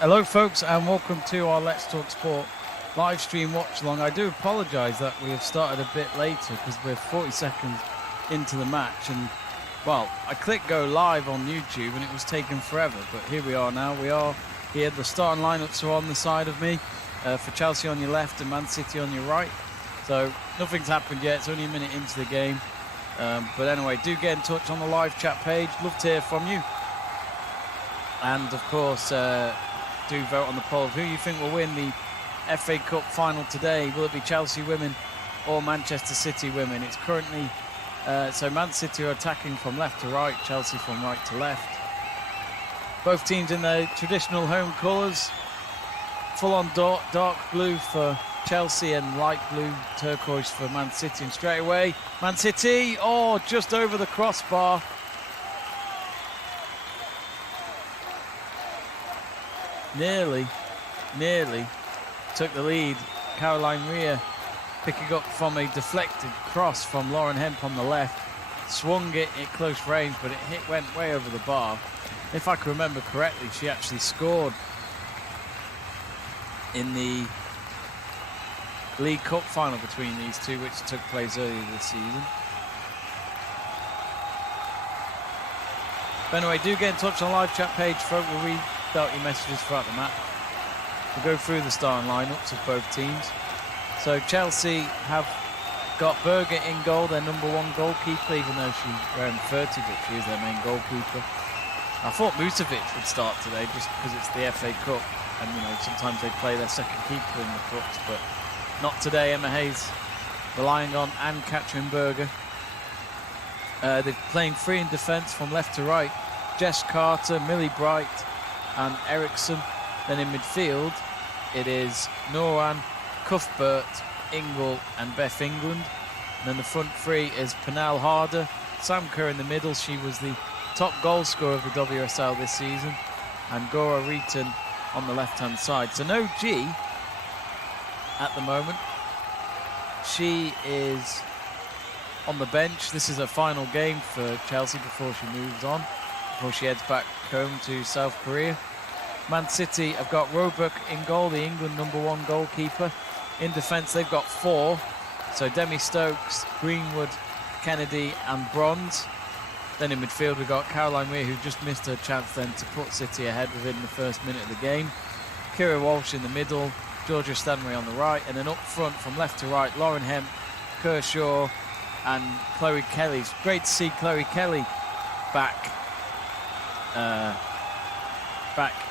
Hello folks and welcome to our Let's Talk Sport live stream watch along. I do apologise that we have started a bit later because we're 40 seconds into the match and well, I clicked go live on YouTube and it was taking forever, but here we are now. We are here. The starting lineups are on the side of me for Chelsea on your left and Man City on your right. So nothing's happened yet. It's only a minute into the game. But anyway, do get in touch on the live chat page. Love to hear from you. And of course, do vote on the poll of who you think will win the FA Cup final today. Will it be Chelsea women or Manchester City women? It's currently, so Man City are attacking from left to right, Chelsea from right to left. Both teams in their traditional home colours. Full on dark blue for Chelsea and light blue turquoise for Man City. And straight away, Man City, oh, just over the crossbar. Nearly took the lead. Caroline Rhea picking up from a deflected cross from Lauren Hemp on the left. Swung it at close range, but it went way over the bar. If I can remember correctly, she actually scored in the League Cup final between these two, which took place earlier this season. But anyway, do get in touch on the live chat page, folk. We'll read out your messages throughout the match. We'll go through the starting lineups of both teams. So Chelsea have got Berger in goal, their number one goalkeeper, even though she's wearing 30, but she is their main goalkeeper. I thought Musovic would start today just because it's the FA Cup, and you know sometimes they play their second keeper in the cups, but not today. Emma Hayes relying on Ann-Katrin Berger. They're playing three in defence from left to right. Jess Carter, Millie Bright and Eriksson. Then in midfield it is Noran, Cuthbert, Ingle and Beth England. And then the front three is Penal Harder, Sam Kerr in the middle. She was the top goal scorer of the WSL this season. And Gora Reeton on the left hand side. So no G at the moment. She is on the bench. This is her final game for Chelsea before she moves on, before she heads back home to South Korea. Man City have got Roebuck in goal, the England number one goalkeeper. In defence they've got four, so Demi Stokes, Greenwood, Kennedy and Bronze. Then in midfield we've got Caroline Rhea, who just missed her chance then to put City ahead within the first minute of the game. Kira Walsh in the middle, Georgia Stanley on the right, and then up front from left to right, Lauren Hemp, Kershaw and Chloe Kelly. It's great to see Chloe Kelly back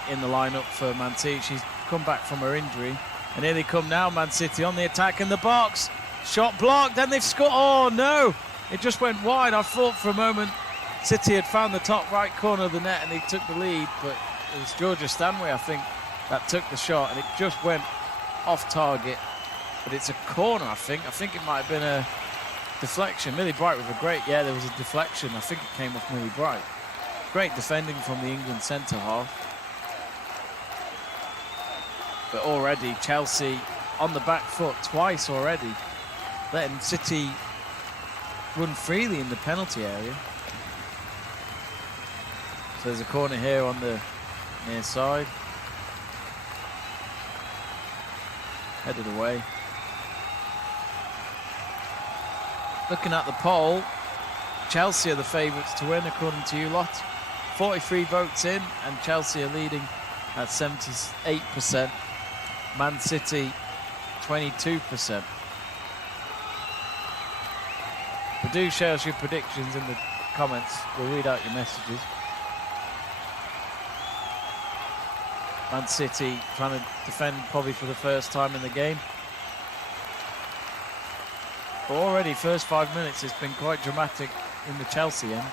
in the lineup for Man City. She's come back from her injury. And here they come now, Man City on the attack in the box. Shot blocked, then they've scored. Oh no, it just went wide. I thought for a moment City had found the top right corner of the net and they took the lead, but it was Georgia Stanley, I think, that took the shot and it just went off target. But it's a corner, I think. I think it might have been a deflection. Millie Bright with a great, yeah, there was a deflection. I think it came off Millie Bright. Great defending from the England centre half. But already Chelsea on the back foot twice already, letting City run freely in the penalty area. So there's a corner here on the near side. Headed away. Looking at the poll, Chelsea are the favourites to win according to you lot. 43 votes in and Chelsea are leading at 78%. Man City 22%. But do share us your predictions in the comments. We'll read out your messages. Man City trying to defend probably for the first time in the game. But already first 5 minutes it's been quite dramatic in the Chelsea end.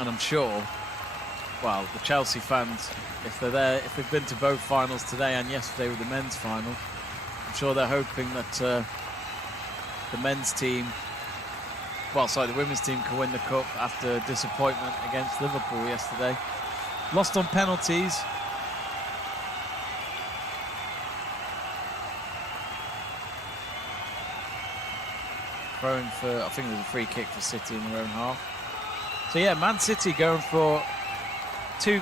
And I'm sure, well, the Chelsea fans, if they're there, if they've been to both finals today and yesterday with the men's final, I'm sure they're hoping that the men's team, well, sorry, the women's team can win the cup after disappointment against Liverpool yesterday. Lost on penalties. throwing for, I think there's a free kick for City in their own half. So yeah, Man City going for 2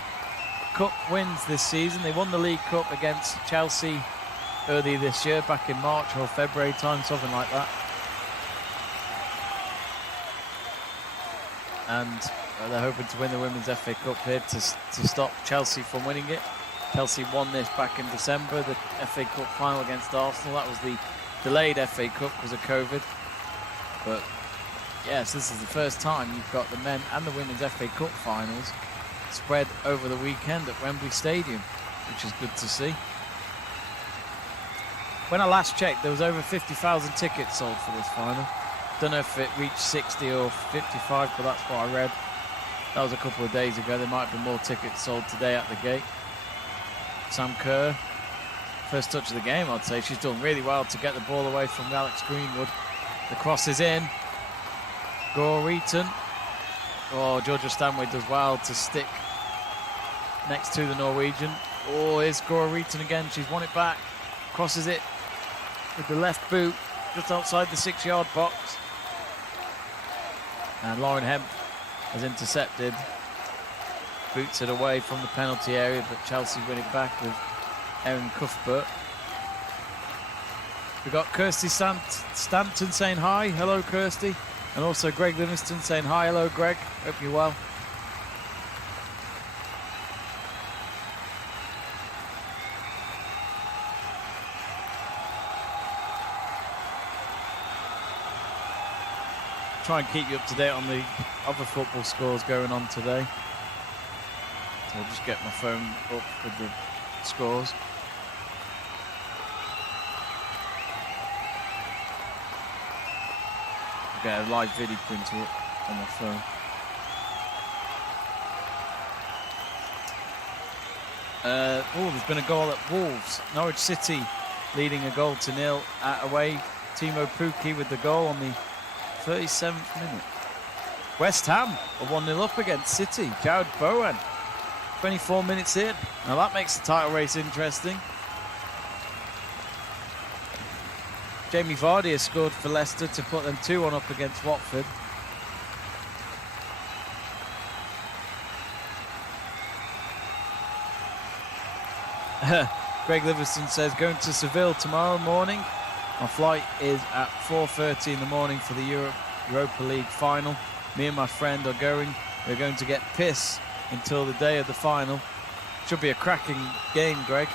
cup wins this season. They won the League Cup against Chelsea earlier this year, back in March or February time, something like that. And they're hoping to win the Women's FA Cup here to stop Chelsea from winning it. Chelsea won this back in December, the FA Cup final against Arsenal. That was the delayed FA Cup because of COVID. But yes, this is the first time you've got the men and the Women's FA Cup finals spread over the weekend at Wembley Stadium, which is good to see. When I last checked, there was over 50,000 tickets sold for this final. Don't know if it reached 60 or 55, but that's what I read. That was a couple of days ago. There might be more tickets sold today at the gate. Sam Kerr, first touch of the game, I'd say. She's done really well to get the ball away from Alex Greenwood. The cross is in. Gore Eaton. Oh, Georgia Stanway does well to stick next to the Norwegian. Oh, here's Gore Eaton again. She's won it back. Crosses it with the left boot just outside the 6-yard box. And Lauren Hemp has intercepted. Boots it away from the penalty area, but Chelsea win it back with Erin Cuthbert. We've got Kirsty Stanton saying hi. Hello, Kirsty. And also Greg Livingston saying hi. Hello, Greg. Hope you're well. Try and keep you up to date on the other football scores going on today. So I'll just get my phone up with the scores. I'll get a live video printer up on my phone. There's been a goal at Wolves. Norwich City leading 1-0 at away. Timo Pukki with the goal on the 37th minute. West Ham are 1-0 up against City. Jared Bowen, 24 minutes in. Now that makes the title race interesting. Jamie Vardy has scored for Leicester to put them 2-1 up against Watford. Greg Livingston says, going to Seville tomorrow morning. My flight is at 4:30 in the morning for the Europa League final. Me and my friend are going. We're going to get piss until the day of the final. Should be a cracking game, Greg.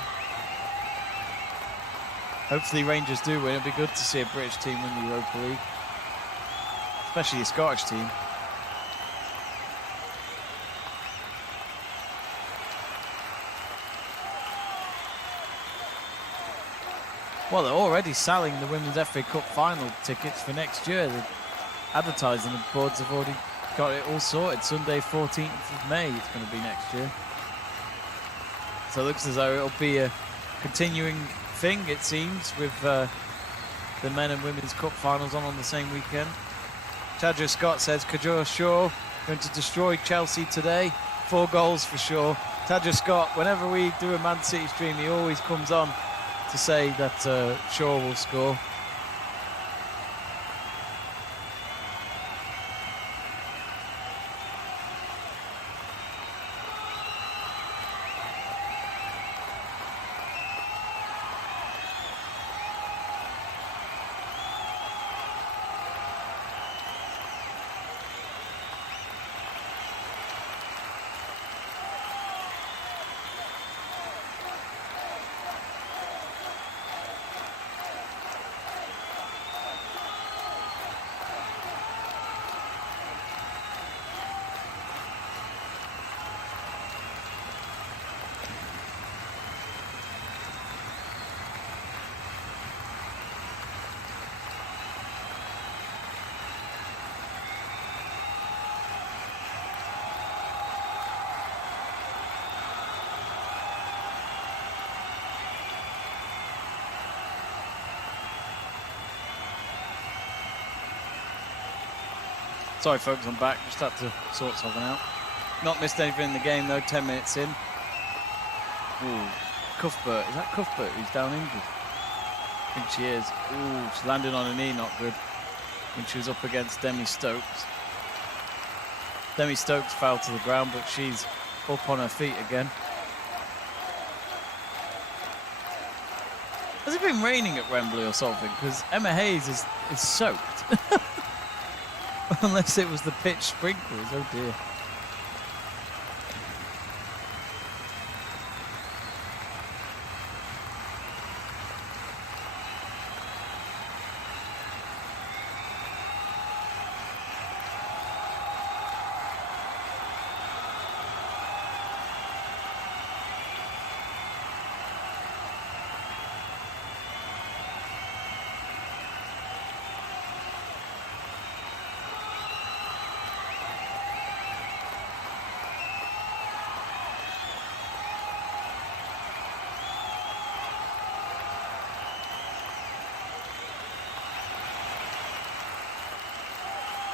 Hopefully Rangers do win. It'll be good to see a British team win the Europa League, especially a Scottish team. Well, they're already selling the Women's FA Cup final tickets for next year. The advertising boards have already got it all sorted. Sunday, 14th of May, it's going to be next year. So it looks as though it'll be a continuing thing, it seems, with the men and women's cup finals on the same weekend. Tadra Scott says, Kajur Shaw going to destroy Chelsea today. 4 goals for Shaw. Tadra Scott, whenever we do a Man City stream, he always comes on to say that Shaw will score. Sorry folks, I'm back. Just had to sort something out. Not missed anything in the game though, 10 minutes in. Ooh, Cuthbert. Is that Cuthbert who's down injured? I think she is. Ooh, she's landing on a knee, not good. when she was up against Demi Stokes. Demi Stokes fell to the ground, but she's up on her feet again. Has it been raining at Wembley or something? Because Emma Hayes is soaked. Unless it was the pitch sprinklers, oh dear.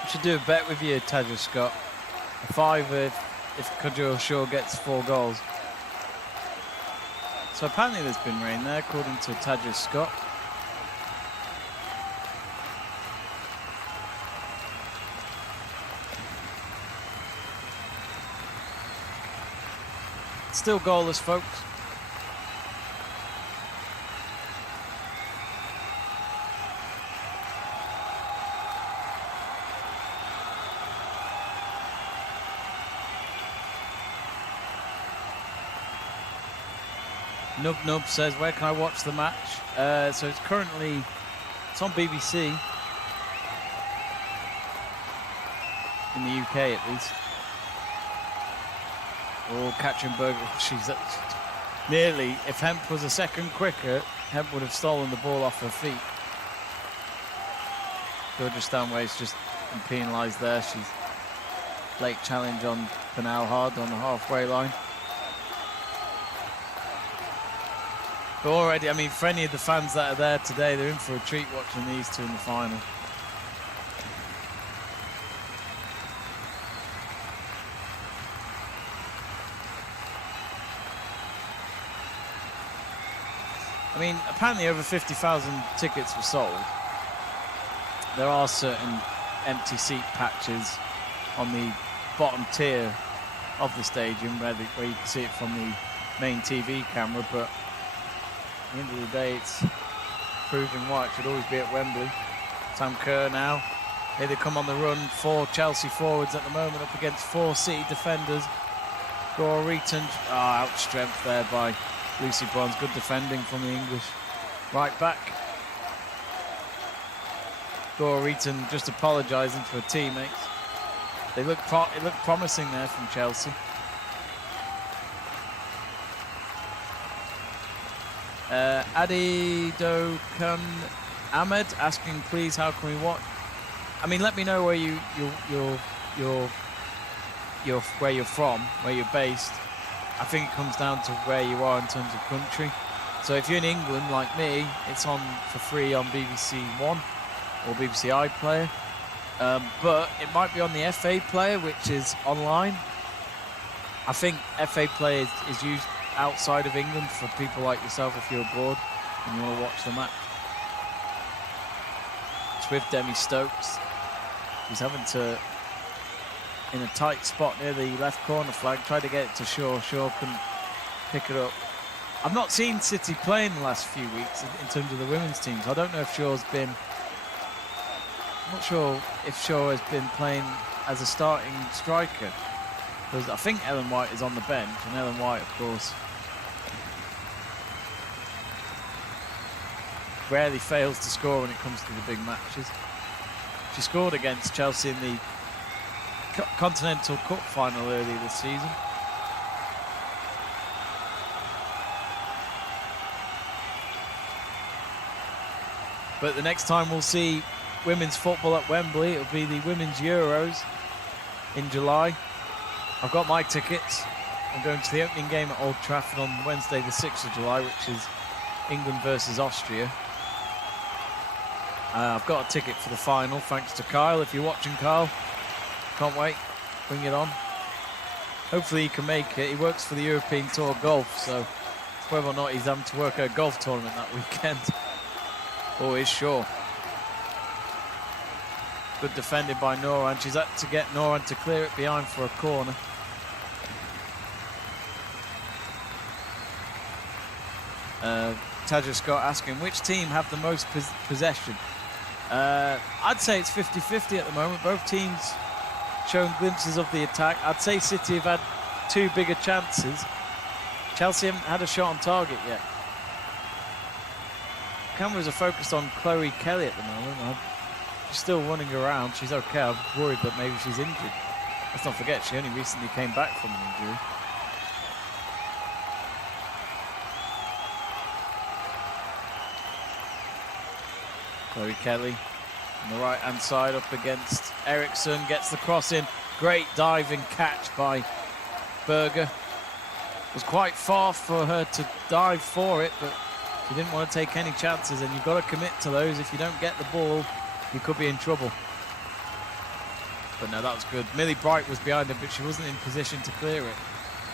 Should do a bet with you, Tadger Scott. A fiver if Cudjoe Shaw gets 4 goals. So apparently there's been rain there, according to Tadger Scott. Still goalless, folks. Nub Nub says, where can I watch the match? So it's on BBC. In the UK at least. Oh, Katrinberg, she's nearly, if Hemp was a second quicker, Hemp would have stolen the ball off her feet. Georgia Stanway's just been penalised there. She's late challenge on Penal Hard on the halfway line. But already, I mean, for any of the fans that are there today, they're in for a treat watching these two in the final. I mean, apparently over 50,000 tickets were sold. There are certain empty seat patches on the bottom tier of the stadium where you can see it from the main TV camera, but at the end of the day, it's proving why it should always be at Wembley. Sam Kerr now. Here they come on the run. 4 Chelsea forwards at the moment up against 4 City defenders. Gore Reaton. Out strength there by Lucy Bronze. Good defending from the English right back. Gore Reaton just apologising to her teammates. It looked promising there from Chelsea. Adidokan Ahmed asking, please, how can we watch? I mean, let me know where where you're from, where you're based. I think it comes down to where you are in terms of country. So if you're in England like me, it's on for free on BBC One or BBC iPlayer. But it might be on the FA Player, which is online. I think FA Player is used outside of England for people like yourself if you're abroad and you want to watch the match. It's with Demi Stokes. He's having to, in a tight spot near the left corner flag, tried to get it to Shaw. Shaw couldn't pick it up. I've not seen City play in the last few weeks in terms of the women's teams. I don't know if Shaw's been... I'm not sure if Shaw has been playing as a starting striker. Because I think Ellen White is on the bench, and Ellen White, of course, rarely fails to score when it comes to the big matches. She scored against Chelsea in the Continental Cup final earlier this season. But the next time we'll see women's football at Wembley, it'll be the Women's Euros in July. I've got my tickets. I'm going to the opening game at Old Trafford on Wednesday the 6th of July, which is England versus Austria. I've got a ticket for the final, thanks to Kyle. If you're watching, Kyle, can't wait. Bring it on. Hopefully he can make it. He works for the European Tour Golf, so whether or not he's having to work at a golf tournament that weekend. Or is sure. Good defended by Noran. She's had to get Noran to clear it behind for a corner. Taja Scott asking, which team have the most possession? I'd say it's 50-50 at the moment. Both teams showing glimpses of the attack. I'd say City have had 2 bigger chances. Chelsea haven't had a shot on target yet. Cameras are focused on Chloe Kelly at the moment. She's still running around. She's okay. I'm worried that maybe she's injured. Let's not forget, she only recently came back from an injury. Chloe Kelly on the right-hand side up against Eriksson. Gets the cross in. Great diving catch by Berger. It was quite far for her to dive for it, but she didn't want to take any chances, and you've got to commit to those. If you don't get the ball, you could be in trouble. But no, that was good. Millie Bright was behind her, but she wasn't in position to clear it.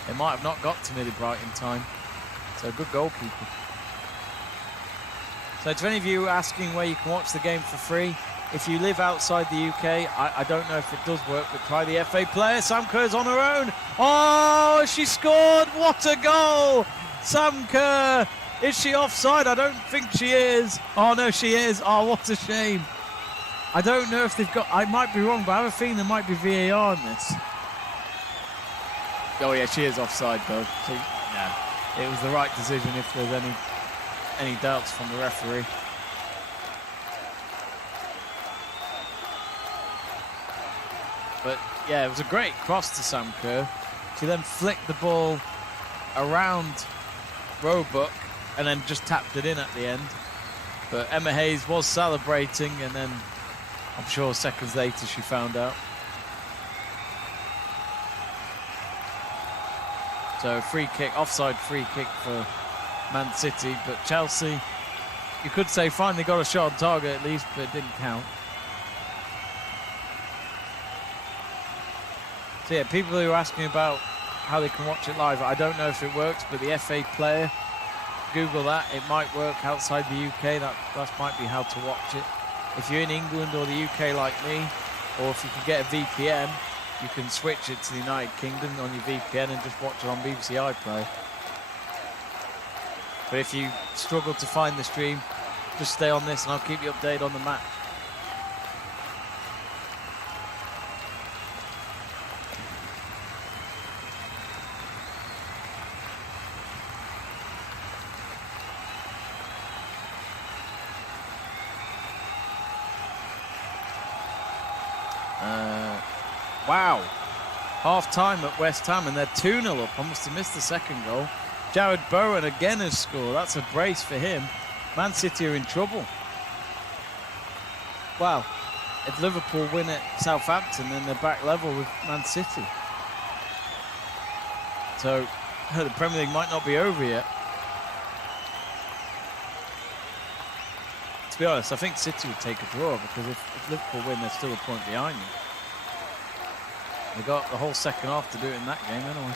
They might have not got to Millie Bright in time. So good goalkeeper. So to any of you asking where you can watch the game for free, if you live outside the UK, I don't know if it does work, but try the FA Player. Sam Kerr's on her own. Oh, she scored. What a goal. Sam Kerr. Is she offside? I don't think she is. Oh, no, she is. Oh, what a shame. I don't know if they've got... I might be wrong, but I have a feeling there might be VAR in this. Oh, yeah, she is offside, though. So, no, it was the right decision if there's any doubts from the referee. But, yeah, it was a great cross to Sam Kerr. She then flicked the ball around Roebuck and then just tapped it in at the end. But Emma Hayes was celebrating, and then I'm sure seconds later she found out. So free kick, offside free kick for Man City, but Chelsea, you could say, finally got a shot on target at least, but it didn't count. So yeah, people who are asking about how they can watch it live, I don't know if it works, but the FA Player, Google that. It might work outside the UK. That might be how to watch it. If you're in England or the UK like me, or if you can get a VPN, you can switch it to the United Kingdom on your VPN and just watch it on BBC iPlayer. But if you struggle to find the stream, just stay on this and I'll keep you updated on the match. Wow. Half-time at West Ham and they're 2-0 up. I must have missed the second goal. Jared Bowen again has scored. That's a brace for him. Man City are in trouble. Wow. If Liverpool win at Southampton, then they're back level with Man City. So the Premier League might not be over yet. To be honest, I think City would take a draw, because if Liverpool win, they're still a point behind them. They got the whole second half to do it in that game anyway.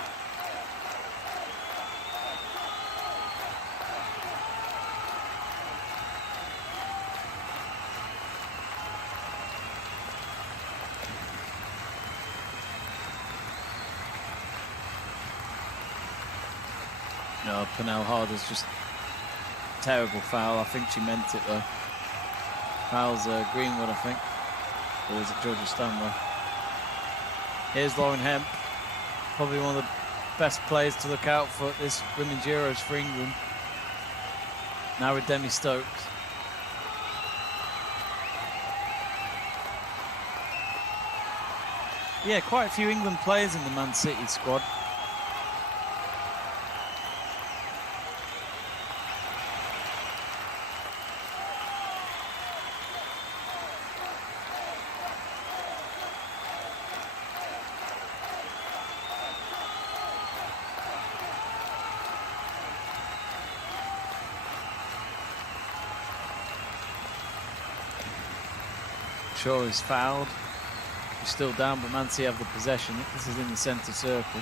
No, Pernell Harder's just terrible foul. I think she meant it though. Foul's Greenwood, I think. Or is it Georgia Stanway? Here's Lauren Hemp, probably one of the best players to look out for at this Women's Euros for England. Now with Demi Stokes. Yeah, quite a few England players in the Man City squad. Shaw is fouled. He's still down, but Man City have the possession. This is in the centre circle.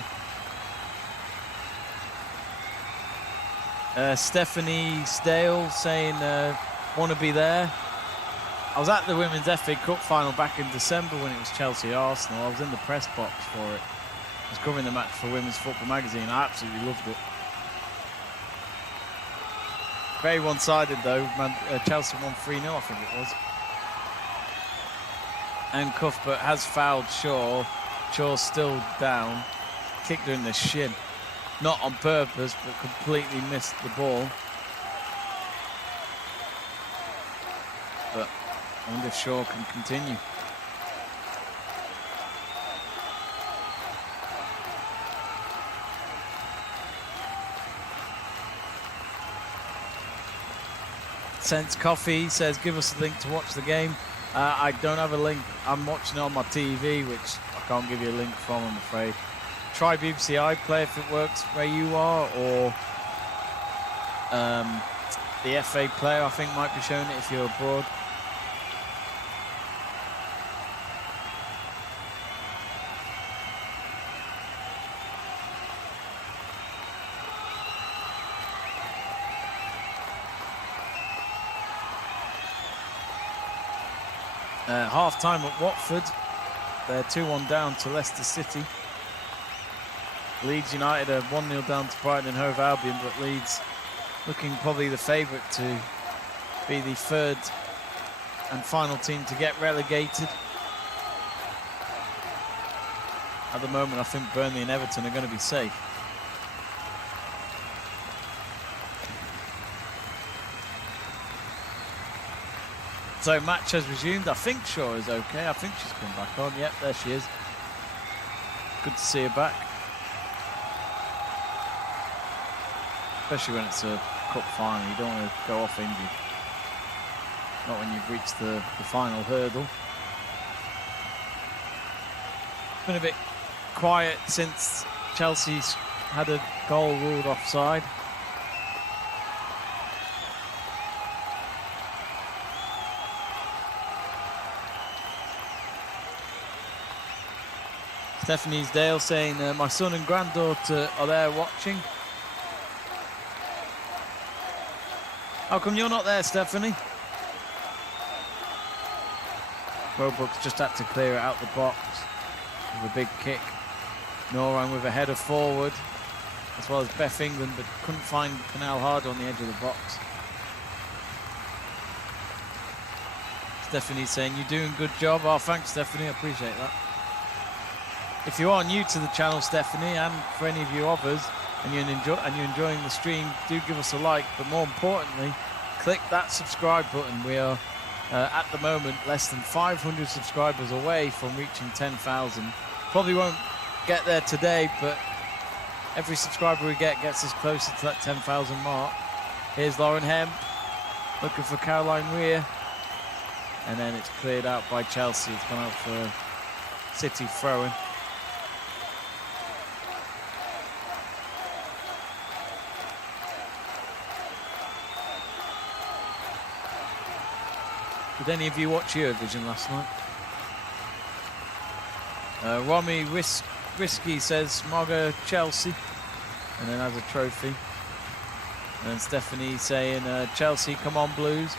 Stephanie Stale saying, want to be there. I was at the Women's FA Cup final back in December when it was Chelsea-Arsenal. I was in the press box for it. I was covering the match for Women's Football Magazine. I absolutely loved it. Very one-sided though. Chelsea won 3-0, I think it was. And Cuthbert has fouled Shaw. Shaw's still down. Kicked her in the shin. Not on purpose, but completely missed the ball. But I wonder if Shaw can continue. Sense Coffee says, give us a link to watch the game. I don't have a link. I'm watching it on my TV, which I can't give you a link from, I'm afraid. Try BBC iPlayer if it works where you are, or the FA Player, I think, might be showing it if you're abroad. Half-time at Watford. They're 2-1 down to Leicester City. Leeds United are 1-0 down to Brighton and Hove Albion, but Leeds looking probably the favourite to be the third and final team to get relegated. At the moment, I think Burnley and Everton are going to be safe. So match has resumed. I think Shaw is okay. I think she's come back on. Yep, there she is. Good to see her back. Especially when it's a cup final. You don't want to go off injured. Not when you've reached the final hurdle. It's been a bit quiet since Chelsea's had a goal ruled offside. Stephanie's Dale saying, my son and granddaughter are there watching. How come you're not there, Stephanie? Roebuck's just had to clear it out the box with a big kick. Noran with a header forward, as well as Beth England, but couldn't find Canal hard on the edge of the box. Stephanie saying, you're doing a good job. Oh, thanks, Stephanie, I appreciate that. If you are new to the channel, Stephanie, and for any of you others, and you're enjoying the stream, do give us a like, but more importantly, click that subscribe button. We are at the moment less than 500 subscribers away from reaching 10,000. Probably won't get there today, but every subscriber we get gets us closer to that 10,000 mark. Here's Lauren Hemp looking for Caroline Weir, and then it's cleared out by Chelsea. It's gone out for City throw-in. Did any of you watch Eurovision last night? Romy Risky says Marga Chelsea, and then has a trophy. And Stephanie saying Chelsea, come on Blues.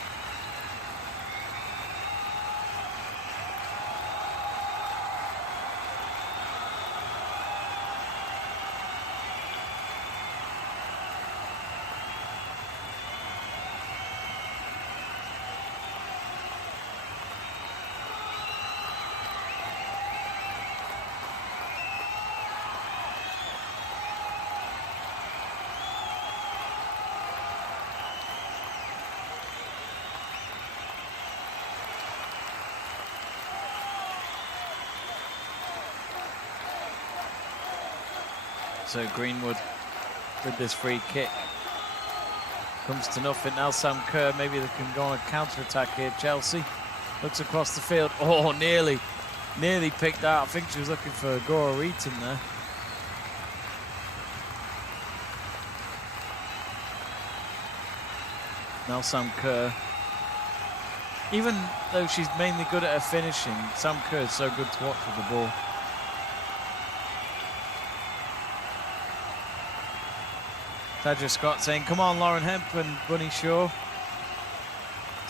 So Greenwood with this free kick comes to nothing. Now Sam Kerr, maybe they can go on a counter-attack here. Chelsea looks across the field. Oh, nearly picked out. I think she was looking for Gora Eaton there. Now Sam Kerr. Even though she's mainly good at her finishing, Sam Kerr is so good to watch with the ball. Tadra Scott saying, come on, Lauren Hemp and Bunny Shaw.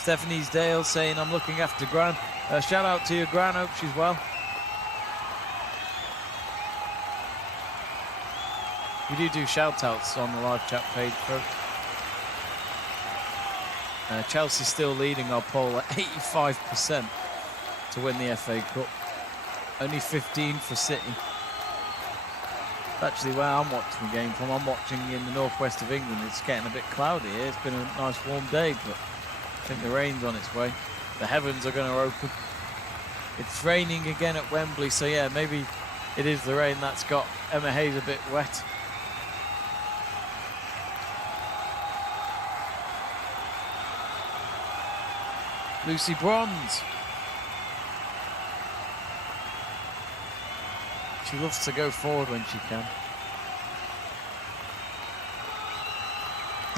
Stephanie's Dale saying, I'm looking after Gran. Shout out to you, Gran. Hope she's well. We do shout outs on the live chat page, folks. Chelsea still leading our poll at 85% to win the FA Cup. Only 15 for City. Actually, where I'm watching the game from, I'm watching in the northwest of England. It's getting a bit cloudy here. It's been a nice warm day, but I think the rain's on its way. The heavens are going to open. It's raining again at Wembley, so yeah, maybe it is the rain that's got Emma Hayes a bit wet. Lucy Bronze. She loves to go forward when she can.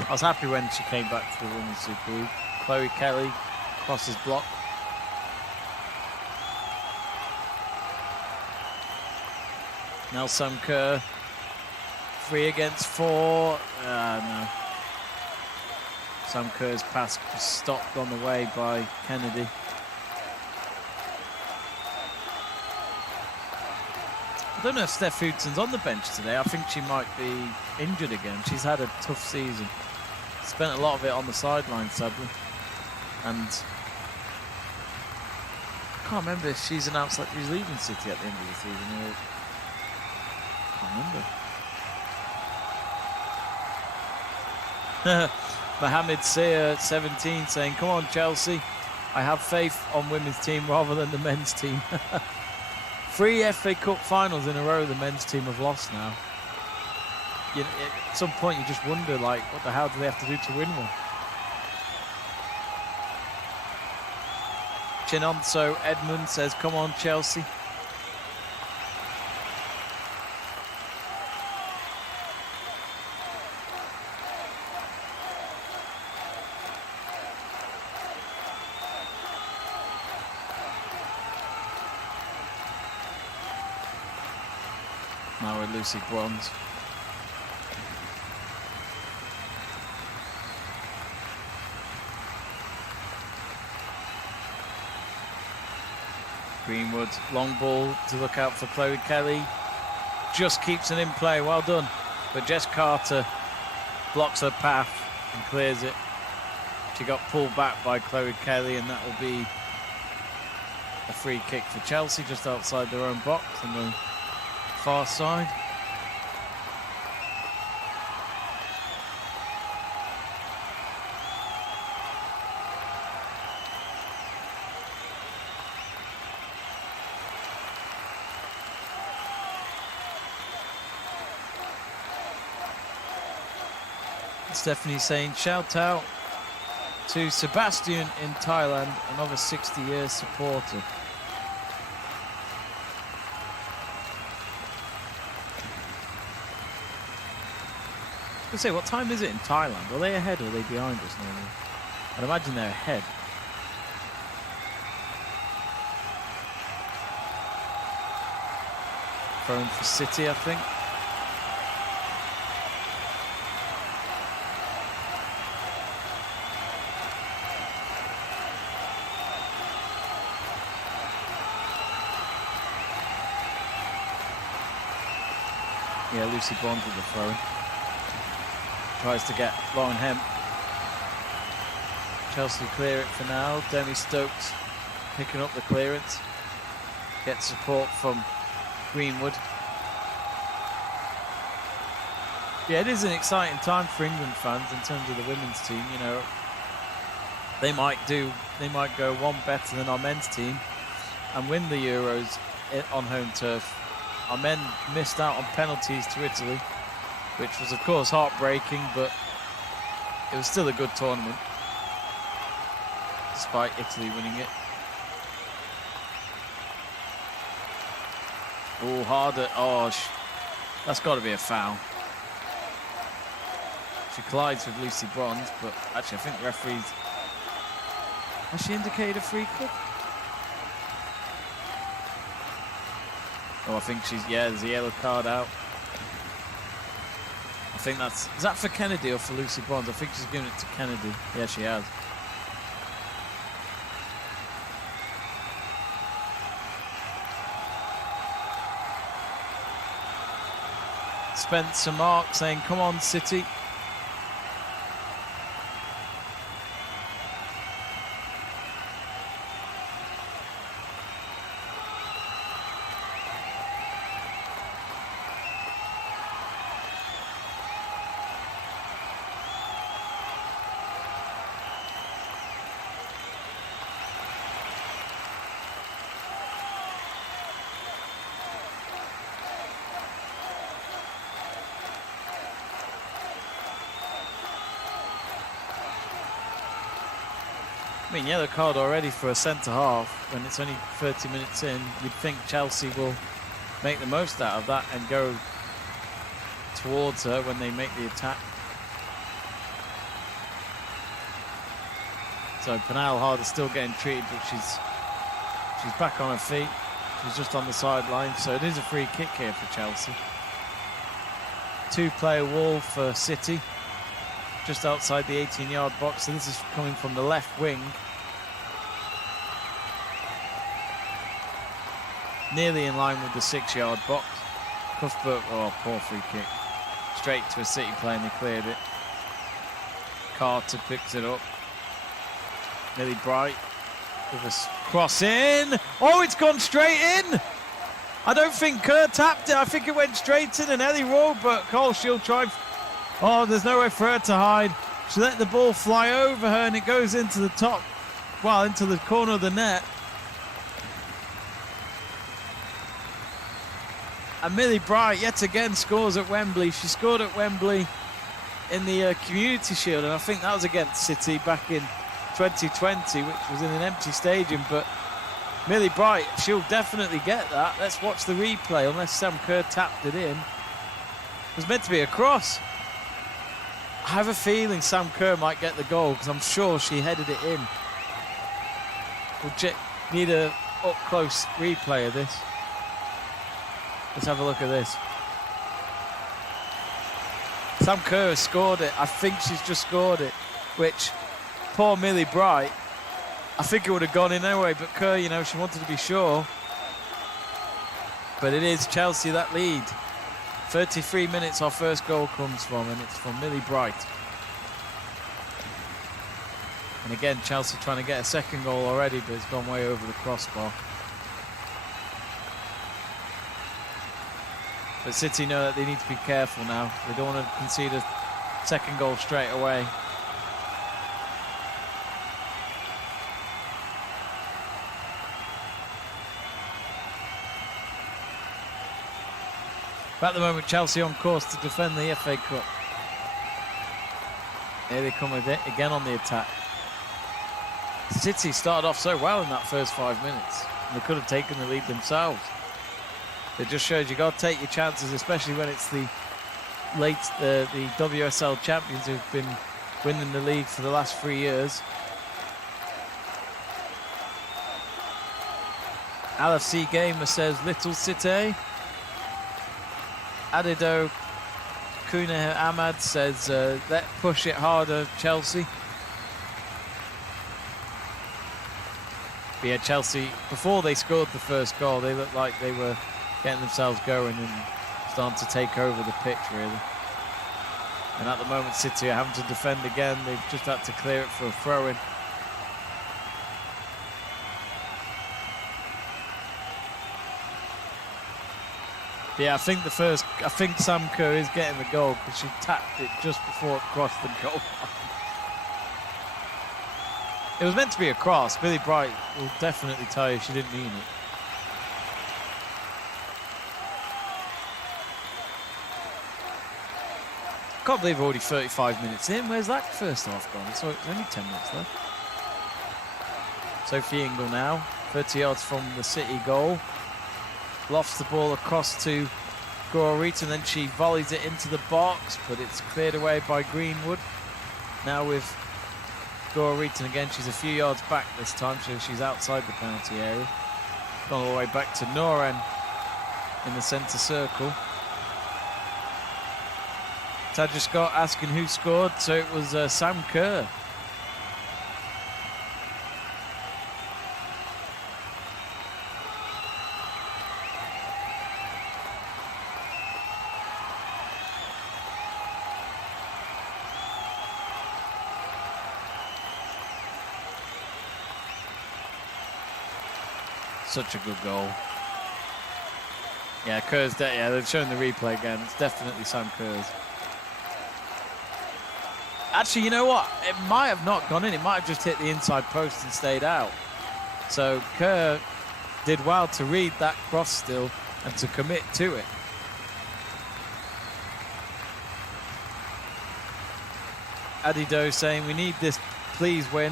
I was happy when she came back to the Women's Super League. Chloe Kelly crosses block. Nelson Kerr, 3 against 4. No. Sam Kerr's pass was stopped on the way by Kennedy. I don't know if Steph Hoodson's on the bench today. I think she might be injured again. She's had a tough season. Spent a lot of it on the sideline, sadly. And I can't remember if she's announced that she's leaving City at the end of the season. Or I can't remember. Mohamed Sear, 17, saying, come on, Chelsea. I have faith on women's team rather than the men's team. 3 FA Cup finals in a row the men's team have lost now. At some point you just wonder, like, what the hell do they have to do to win one? Chinonso Edmund says, come on, Chelsea. Now with Lucy Bronze. Greenwood, long ball to look out for Chloe Kelly. Just keeps it in play, well done. But Jess Carter blocks her path and clears it. She got pulled back by Chloe Kelly, and that will be a free kick for Chelsea just outside their own box on the far side. Stephanie saying, shout out to Sebastian in Thailand, another 60-year supporter. I was going to say, what time is it in Thailand? Are they ahead or are they behind us normally? I'd imagine they're ahead. Thrown for City, I think. Yeah, Lucy Bond with the throw. Tries to get Lauren Hemp. Chelsea clear it for now. Demi Stokes picking up the clearance. Gets support from Greenwood. Yeah, it is an exciting time for England fans in terms of the women's team. You know, they might go one better than our men's team and win the Euros on home turf. Our men missed out on penalties to Italy, which was of course heartbreaking, but it was still a good tournament, despite Italy winning it. Oh, harder. Oh, that's got to be a foul. She collides with Lucy Bronze, but actually I think the referee's... Has she indicated a free kick? Oh, I think she's... Yeah, there's a yellow card out. I think that's... Is that for Kennedy or for Lucy Bronze? I think she's giving it to Kennedy. Yeah, she has. Spencer Mark saying, come on, City. I mean, yellow card already for a centre-half when it's only 30 minutes in. You'd think Chelsea will make the most out of that and go towards her when they make the attack. So Penal Hard is still getting treated, but she's back on her feet. She's just on the sideline, so it is a free kick here for Chelsea. Two-player wall for City, just outside the 18-yard box. So this is coming from the left wing. Nearly in line with the 6-yard box. Cuthbert, oh, poor free kick. Straight to a City player and they cleared it. Carter picks it up. Millie Bright with a cross in. Oh, it's gone straight in. I don't think Kerr tapped it. I think it went straight in and Ellie rolled, but Cole, she'll try. Oh, there's nowhere for her to hide. She let the ball fly over her and it goes into the top, well, into the corner of the net. And Millie Bright yet again scores at Wembley. She scored at Wembley in the Community Shield, and I think that was against City back in 2020, which was in an empty stadium. But Millie Bright, she'll definitely get that. Let's watch the replay, unless Sam Kerr tapped it in. It was meant to be a cross. I have a feeling Sam Kerr might get the goal because I'm sure she headed it in. We'll need a up-close replay of this. Let's have a look at this. Sam Kerr has scored it. I think she's just scored it, which, poor Millie Bright, I think it would have gone in anyway, but Kerr, you know, she wanted to be sure. But it is Chelsea that lead. 33 minutes our first goal comes from, and it's from Millie Bright. And again, Chelsea trying to get a second goal already, but it's gone way over the crossbar. But City know that they need to be careful now. They don't want to concede a second goal straight away. But at the moment, Chelsea on course to defend the FA Cup. Here they come with it, again on the attack. City started off so well in that first 5 minutes. They could have taken the lead themselves. It just shows you got to take your chances, especially when it's the WSL champions who've been winning the league for the last 3 years. LFC Gamer says Little City. Adido Kuna Ahmad says let push it harder, Chelsea. But yeah, Chelsea, before they scored the first goal, they looked like they were getting themselves going and starting to take over the pitch, really. And at the moment, City are having to defend again. They've just had to clear it for a throw-in. Yeah, I think Sam Kerr is getting the goal because she tapped it just before it crossed the goal line. It was meant to be a cross. Millie Bright will definitely tell you she didn't mean it. Can't believe we're already 35 minutes in. Where's that first half gone? So it's only 10 minutes left. Sophie Ingle now, 30 yards from the City goal. Lofts the ball across to Gorit, and then she volleys it into the box, but it's cleared away by Greenwood. Now with Gorit, and again she's a few yards back this time, so she's outside the penalty area. Gone all the way back to Noren in the centre circle. Tadja Scott asking who scored, so it was Sam Kerr. Such a good goal. Yeah, Kerr's yeah, they've shown the replay again. It's definitely Sam Kerr's. Actually, you know what? It might have not gone in. It might have just hit the inside post and stayed out. So Kerr did well to read that cross still and to commit to it. Adido saying, we need this, please win.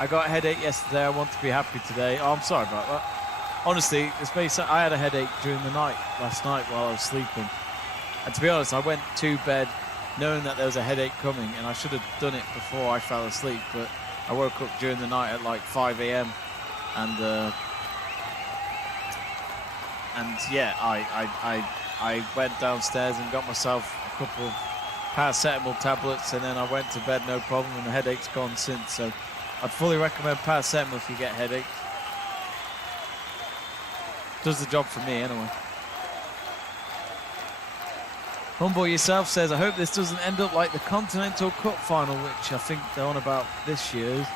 I got a headache yesterday. I want to be happy today. Oh, I'm sorry about that. Honestly, I had a headache during the night, last night while I was sleeping. And to be honest, I went to bed knowing that there was a headache coming, and I should have done it before I fell asleep, but I woke up during the night at like 5 a.m. and yeah, I went downstairs and got myself a couple of paracetamol tablets, and then I went to bed no problem, and the headache's gone since. So I'd fully recommend paracetamol if you get headaches. Does the job for me anyway. Humble Yourself says, I hope this doesn't end up like the Continental Cup final, which I think they're on about this year's.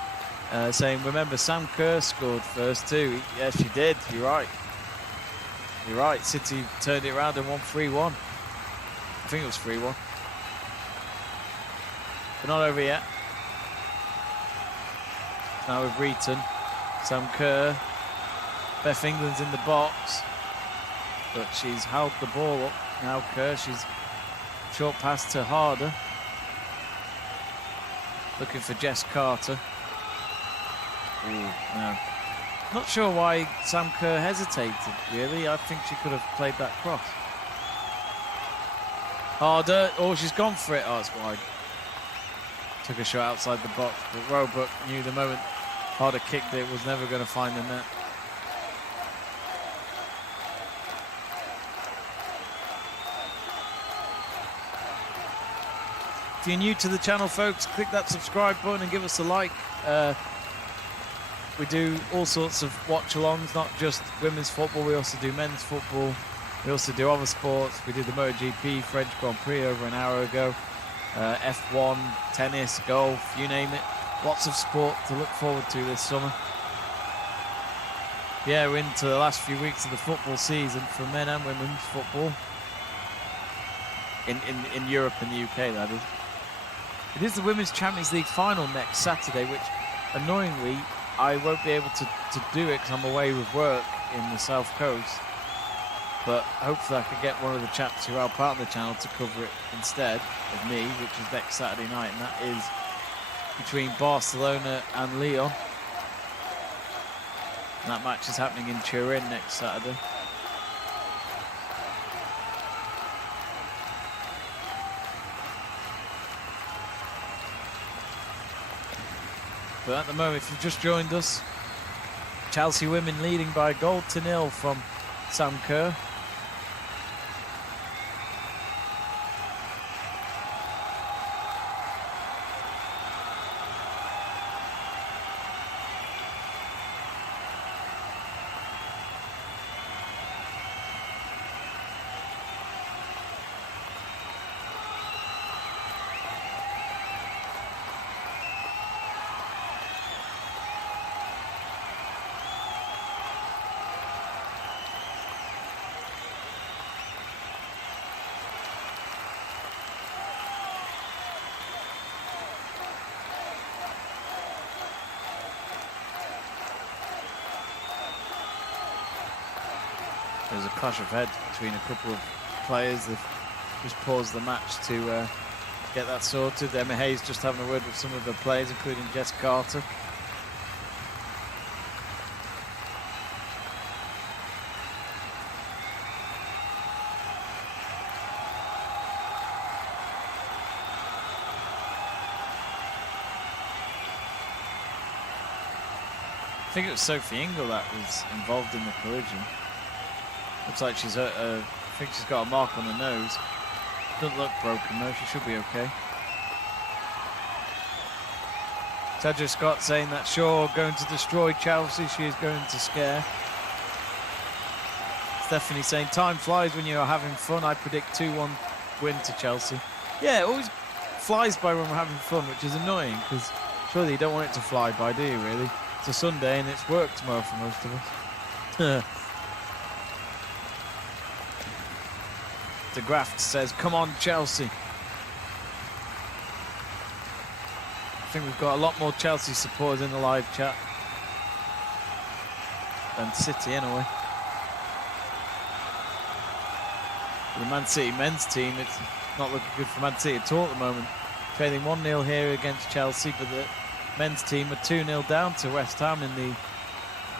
Saying, remember, Sam Kerr scored first too. Yes, she did. You're right. You're right. City turned it around and won 3-1. I think it was 3-1. But not over yet. Now with Reeton. Sam Kerr. Beth England's in the box. But she's held the ball up. Now Kerr, she's short pass to Harder. Looking for Jess Carter. Ooh, no. Not sure why Sam Kerr hesitated, really. I think she could have played that cross. Harder. Oh, she's gone for it. Oh, it's wide. Took a shot outside the box, but Roebuck knew the moment Harder kicked it was never going to find the net. If you're new to the channel, folks, click that subscribe button and give us a like. We do all sorts of watch-alongs, not just women's football. We also do men's football. We also do other sports. We did the MotoGP French Grand Prix over an hour ago. F1, tennis, golf, you name it. Lots of sport to look forward to this summer. Yeah, we're into the last few weeks of the football season for men and women's football. In Europe and the UK, that is. It is the Women's Champions League final next Saturday, which, annoyingly, I won't be able to do it because I'm away with work in the South Coast. But hopefully I can get one of the chaps who are part of the channel to cover it instead of me, which is next Saturday night, and that is between Barcelona and Lyon. And that match is happening in Turin next Saturday. But at the moment, if you've just joined us, Chelsea women leading by a goal to 0 from Sam Kerr. There's a clash of heads between a couple of players. They've just paused the match to get that sorted. Emma Hayes just having a word with some of the players, including Jess Carter. I think it was Sophie Ingle that was involved in the collision. Looks like she's hurt. I think she's got a mark on her nose. Doesn't look broken though. She should be okay. Tadja Scott saying that Shaw going to destroy Chelsea. She is going to scare. Stephanie saying time flies when you are having fun. I predict 2-1 win to Chelsea. Yeah, it always flies by when we're having fun, which is annoying because surely you don't want it to fly by, do you really? It's a Sunday and it's work tomorrow for most of us. De Graft says, come on, Chelsea. I think we've got a lot more Chelsea supporters in the live chat than City, anyway. For the Man City men's team, it's not looking good for Man City at all at the moment. Trailing 1-0 here against Chelsea, but the men's team are 2-0 down to West Ham in the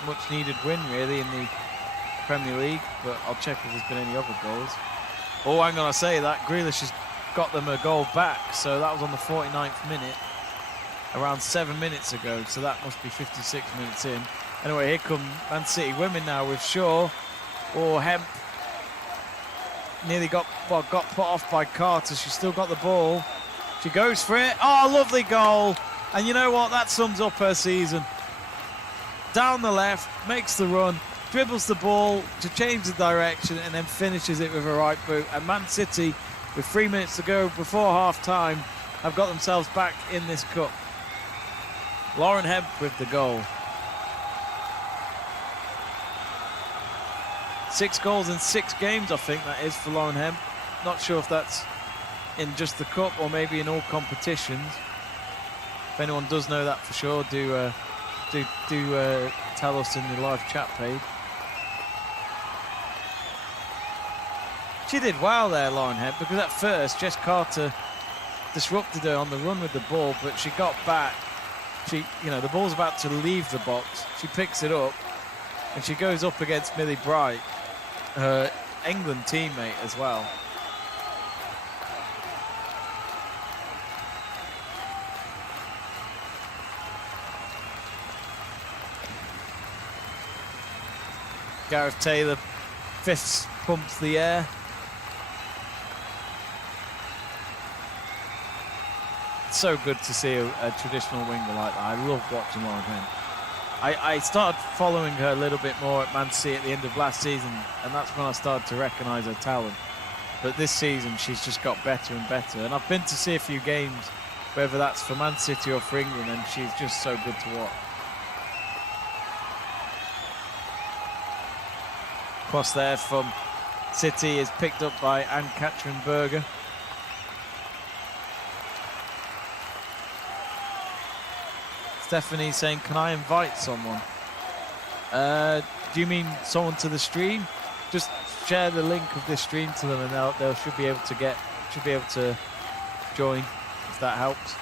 much-needed win, really, in the Premier League. But I'll check if there's been any other goals. Oh, hang on, I say that. Grealish has got them a goal back, so that was on the 49th minute, around 7 minutes ago, so that must be 56 minutes in. Anyway, here come Man City women now with Shaw. Oh, Hemp nearly got put off by Carter. She's still got the ball. She goes for it. Oh, lovely goal. And you know what? That sums up her season. Down the left, makes the run, dribbles the ball to change the direction, and then finishes it with her right boot. And Man City, with 3 minutes to go before half-time, have got themselves back in this cup. Lauren Hemp with the goal. 6 goals in 6 games, I think that is, for Lauren Hemp. Not sure if that's in just the cup or maybe in all competitions. If anyone does know that for sure, do tell us in the live chat page. She did well there, Lauren Hemp, because at first Jess Carter disrupted her on the run with the ball, but she got back. She, the ball's about to leave the box. She picks it up and she goes up against Millie Bright, her England teammate as well. Gareth Taylor fists pumps the air. It's so good to see a traditional winger like that. I love watching Lauren Hemp. I started following her a little bit more at Man City at the end of last season, and that's when I started to recognise her talent. But this season, she's just got better and better. And I've been to see a few games, whether that's for Man City or for England, and she's just so good to watch. Cross there from City is picked up by Anne-Catherine Berger. Stephanie saying, can I invite someone? Do you mean someone to the stream? Just share the link of this stream to them, and they should be able to join, if that helps.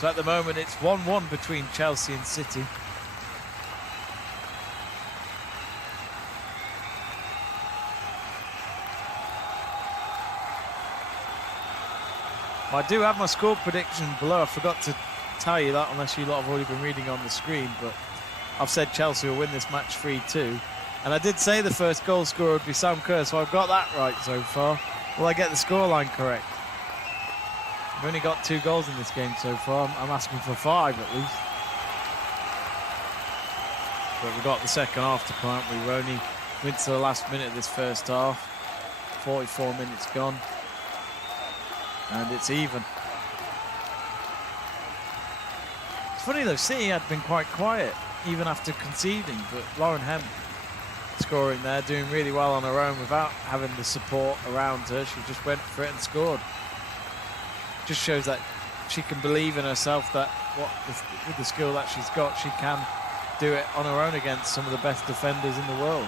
So at the moment it's 1-1 between Chelsea and City. I do have my score prediction below. I forgot to tell you that, unless you lot have already been reading on the screen, but I've said Chelsea will win this match 3-2. And I did say the first goal scorer would be Sam Kerr, so I've got that right so far. Will I get the scoreline correct? I've only got 2 goals in this game so far. I'm asking for 5 at least. But we've got the second half to come, haven't we? We're only into the last minute of this first half. 44 minutes gone. And it's even. It's funny though, City had been quite quiet even after conceding, but Lauren Hemp scoring there, doing really well on her own without having the support around her. She just went for it and scored. Just shows that she can believe in herself, that with the skill that she's got, she can do it on her own against some of the best defenders in the world.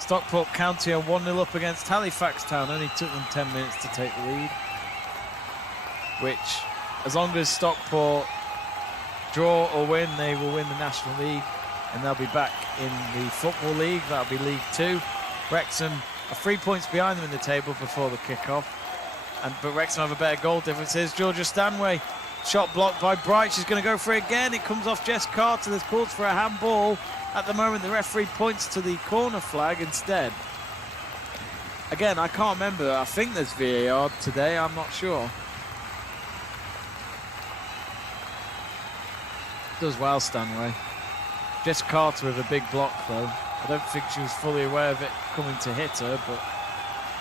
Stockport County are 1-0 up against Halifax Town. Only took them 10 minutes to take the lead. Which, as long as Stockport draw or win, they will win the National League. And they'll be back in the Football League. That'll be League 2. Wrexham are 3 points behind them in the table before the kick-off. But Wrexham have a better goal difference. Here's Georgia Stanway. Shot blocked by Bright. She's going to go for it again. It comes off Jess Carter. There's calls for a handball. At the moment, the referee points to the corner flag instead. Again, I can't remember. I think there's VAR today. I'm not sure. Does well, Stanway. Jess Carter with a big block, though. I don't think she was fully aware of it coming to hit her, but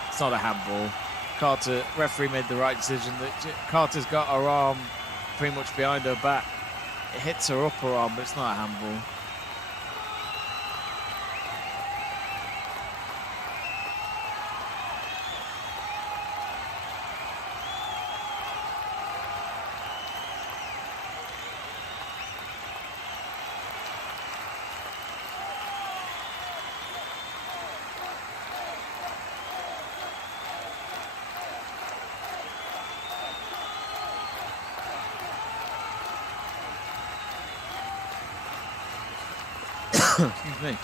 it's not a handball. Carter, referee made the right decision. That Carter's got her arm pretty much behind her back. It hits her upper arm, but it's not a handball. Excuse me.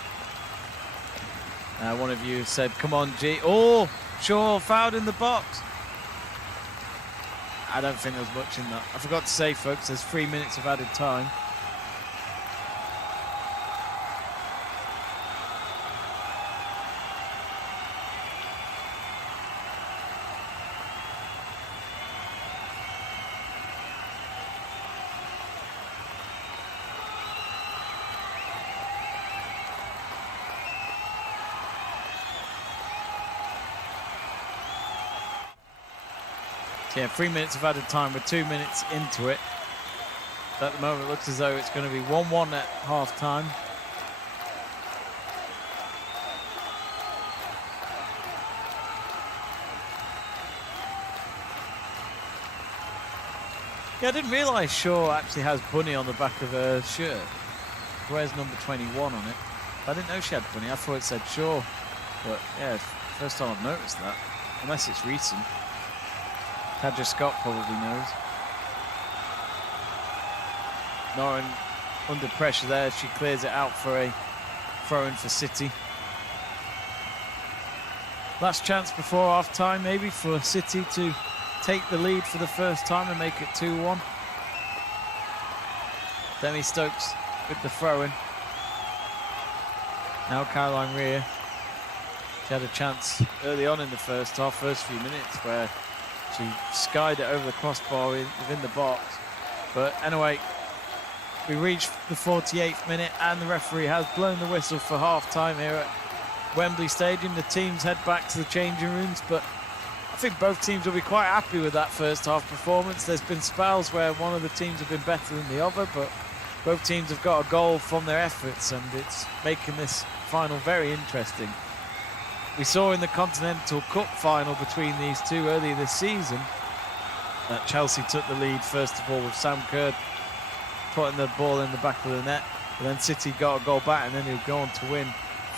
One of you said, come on, G. Oh, Shaw fouled in the box. I don't think there's much in that. I forgot to say, folks, there's 3 minutes of added time. Yeah, 3 minutes of added time. We're 2 minutes into it. At the moment, it looks as though it's going to be 1-1 at half time. Yeah, I didn't realise Shaw actually has Bunny on the back of her shirt. Where's number 21 on it? I didn't know she had Bunny. I thought it said Shaw. But yeah, first time I've noticed that. Unless it's recent. Tadja Scott probably knows. Norrin under pressure there. She clears it out for a throw-in for City. Last chance before half-time maybe for City to take the lead for the first time and make it 2-1. Demi Stokes with the throw-in. Now Caroline Rhea. She had a chance early on in the first half, first few minutes, where she skied it over the crossbar within the box. But anyway, we reached the 48th minute and the referee has blown the whistle for half-time here at Wembley Stadium. The teams head back to the changing rooms, but I think both teams will be quite happy with that first half performance. There's been spells where one of the teams have been better than the other, but both teams have got a goal from their efforts, and it's making this final very interesting. We saw in the Continental Cup final between these two earlier this season that Chelsea took the lead first of all with Sam Kerr putting the ball in the back of the net, and then City got a goal back and then they would go on to win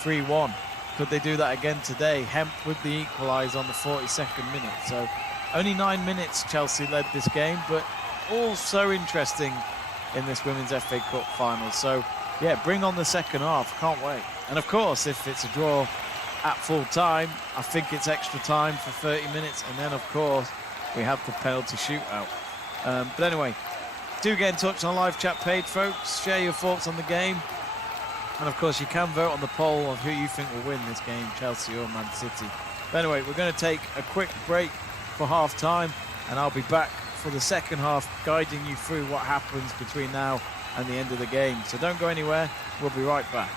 3-1. Could they do that again today? Hemp with the equalise on the 42nd minute. So only 9 minutes Chelsea led this game, but all so interesting in this Women's FA Cup final. So yeah, bring on the second half, can't wait. And of course, if it's a draw at full time, I think it's extra time for 30 minutes, and then of course we have the penalty shootout. But anyway, do get in touch on the live chat page, folks. Share your thoughts on the game, and of course you can vote on the poll of who you think will win this game, Chelsea or Man City. But anyway, we're going to take a quick break for half time, and I'll be back for the second half, guiding you through what happens between now and the end of the game. So don't go anywhere, we'll be right back.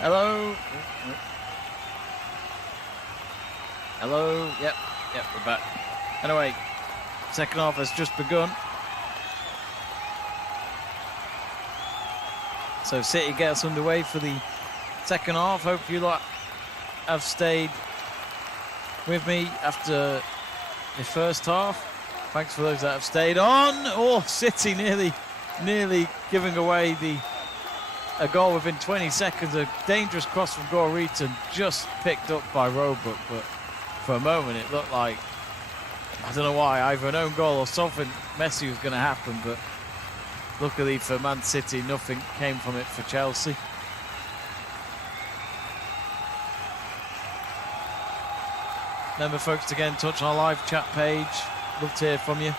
Hello. Hello. Yep, we're back. Anyway, second half has just begun. So City gets underway for the second half. Hope you lot have stayed with me after the first half. Thanks for those that have stayed on. Oh, City nearly giving away a goal within 20 seconds. A dangerous cross from Goreton, just picked up by Roebuck, but for a moment it looked like, I don't know why, either an own goal or something messy was going to happen, but luckily for Man City, nothing came from it for Chelsea. Remember, folks, to get in touch on our live chat page. Love to hear from you.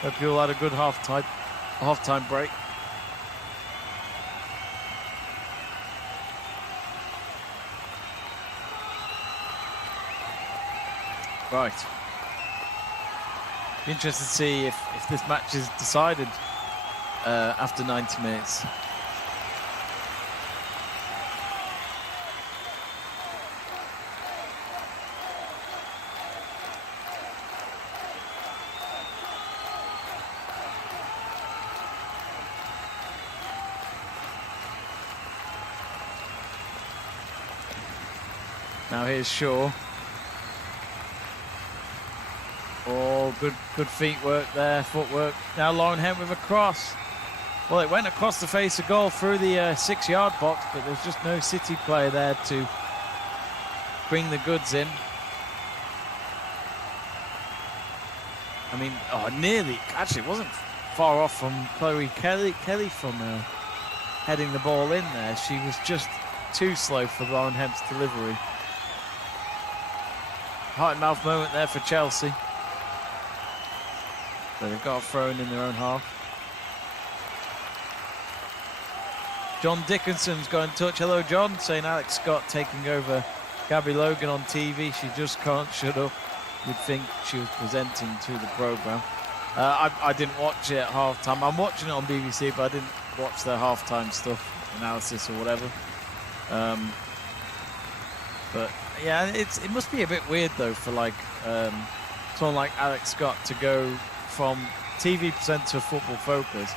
Hope you all had a good half-time break. Right. Be interested to see if this match is decided after 90 minutes. Now here's Shaw. Oh, good feet work there, footwork. Now Lauren Hemp with a cross. Well, it went across the face of goal through the 6-yard box, but there's just no City player there to bring the goods in. I mean, nearly. Actually, it wasn't far off from Chloe Kelly from heading the ball in there. She was just too slow for Lauren Hemp's delivery. Heart and mouth moment there for Chelsea. So they've got a throw in their own half. John Dickinson's got in touch. Hello, John, saying Alex Scott taking over Gabby Logan on TV. She just can't shut up. You'd think she was presenting to the programme. I didn't watch it at half-time. I'm watching it on BBC, but I didn't watch their half-time stuff, analysis or whatever. But yeah, it must be a bit weird though for like someone like Alex Scott to go from TV presenter to Football Focus,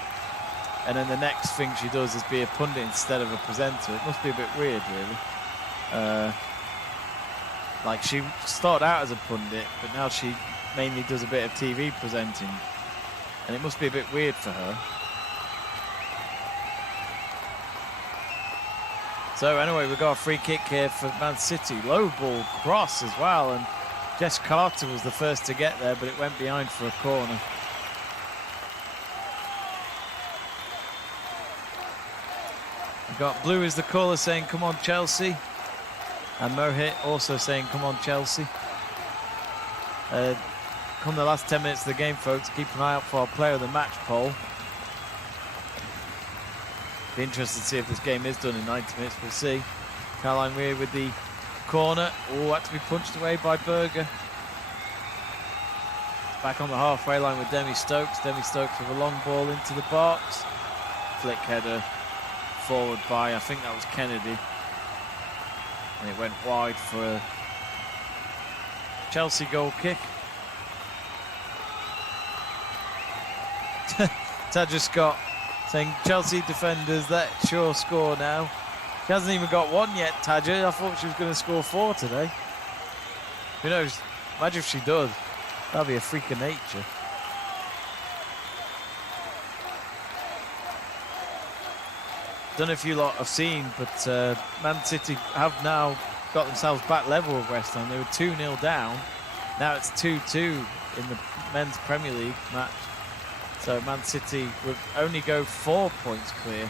and then the next thing she does is be a pundit instead of a presenter. It must be a bit weird, really. Like, she started out as a pundit, but now she mainly does a bit of TV presenting, and it must be a bit weird for her. So anyway, we've got a free kick here for Man City. Low ball cross as well, and Jess Carter was the first to get there, but it went behind for a corner. We've got Blue is the caller saying, come on Chelsea. And Mohit also saying, come on Chelsea. Come the last 10 minutes of the game, folks, keep an eye out for our player of the match poll. Be interested to see if this game is done in 90 minutes. We'll see. Caroline Weir with the corner. Oh, had to be punched away by Berger. Back on the halfway line with Demi Stokes. Demi Stokes with a long ball into the box. Flick header forward by, I think that was Kennedy. And it went wide for a Chelsea goal kick. Tadger Scott saying, Chelsea defenders, let Shaw score now. She hasn't even got one yet, Tadger. I thought she was going to score 4 today. Who knows? Imagine if she does. That'd be a freak of nature. Don't know if you lot have seen, but Man City have now got themselves back level with West Ham. They were 2-0 down. Now it's 2-2 in the men's Premier League match. So Man City would only go 4 points clear.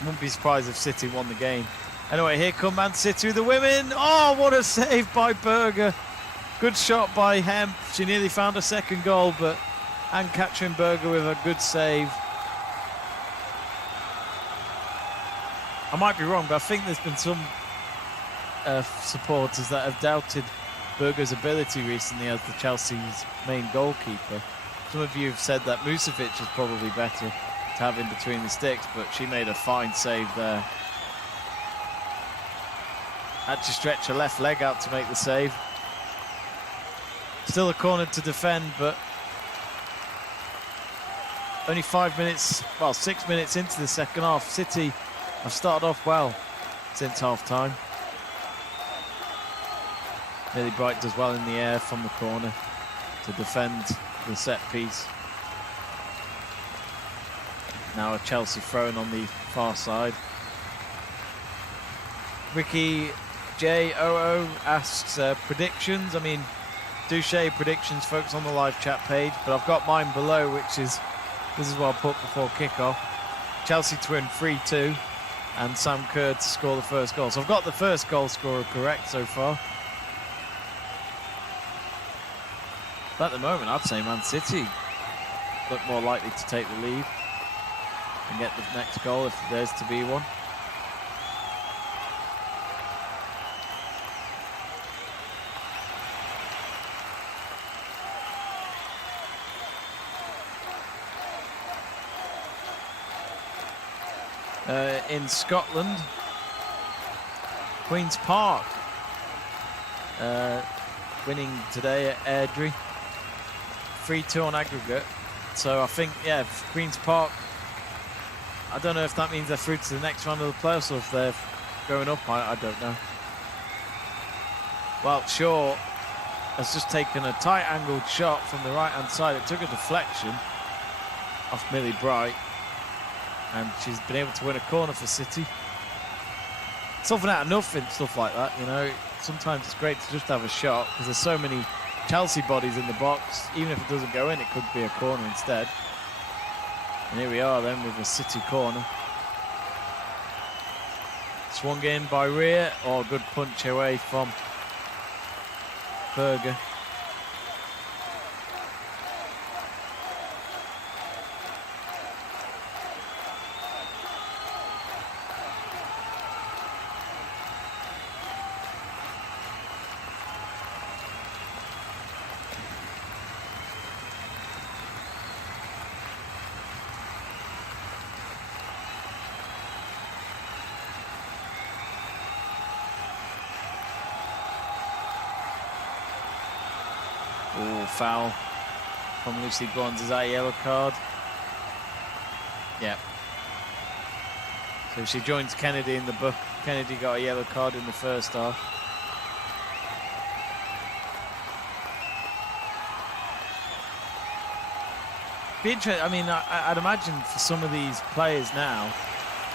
Wouldn't be surprised if City won the game. Anyway, here come Man City with the women. Oh, what a save by Berger. Good shot by Hemp. She nearly found a second goal, but Ann-Katrin Berger with a good save. I might be wrong, but I think there's been some supporters that have doubted Berger's ability recently as the Chelsea's main goalkeeper. Some of you have said that Musovic is probably better to have in between the sticks, but she made a fine save there. Had to stretch her left leg out to make the save. Still a corner to defend, but only 5 minutes, well, 6 minutes into the second half. City have started off well since half-time. Millie Bright does well in the air from the corner to defend the set piece. Now a Chelsea throw-in on the far side. Ricky J00 asks predictions. I mean, do share your predictions, folks, on the live chat page, but I've got mine below, which is, this is what I put before kickoff. Chelsea to win 3-2 and Sam Kerr to score the first goal. So I've got the first goal scorer correct so far. But at the moment, I'd say Man City look more likely to take the lead and get the next goal if there's to be one. In Scotland, Queen's Park winning today at Airdrie, 3-2 on aggregate. So I think, yeah, Queen's Park, I don't know if that means they're through to the next round of the playoffs or if they're going up, I don't know. Well, Shaw has just taken a tight angled shot from the right hand side. It took a deflection off Millie Bright, and she's been able to win a corner for City. Something out of nothing, stuff like that, you know. Sometimes it's great to just have a shot because there's so many Chelsea bodies in the box. Even if it doesn't go in, it could be a corner instead. And here we are then with a City corner. Swung in by Rhea. Oh, good punch away from Berger. Oh, foul from Lucy Bonds. Is that a yellow card? Yeah. So she joins Kennedy in the book. Kennedy got a yellow card in the first half. Be interesting. I mean, I'd imagine for some of these players now,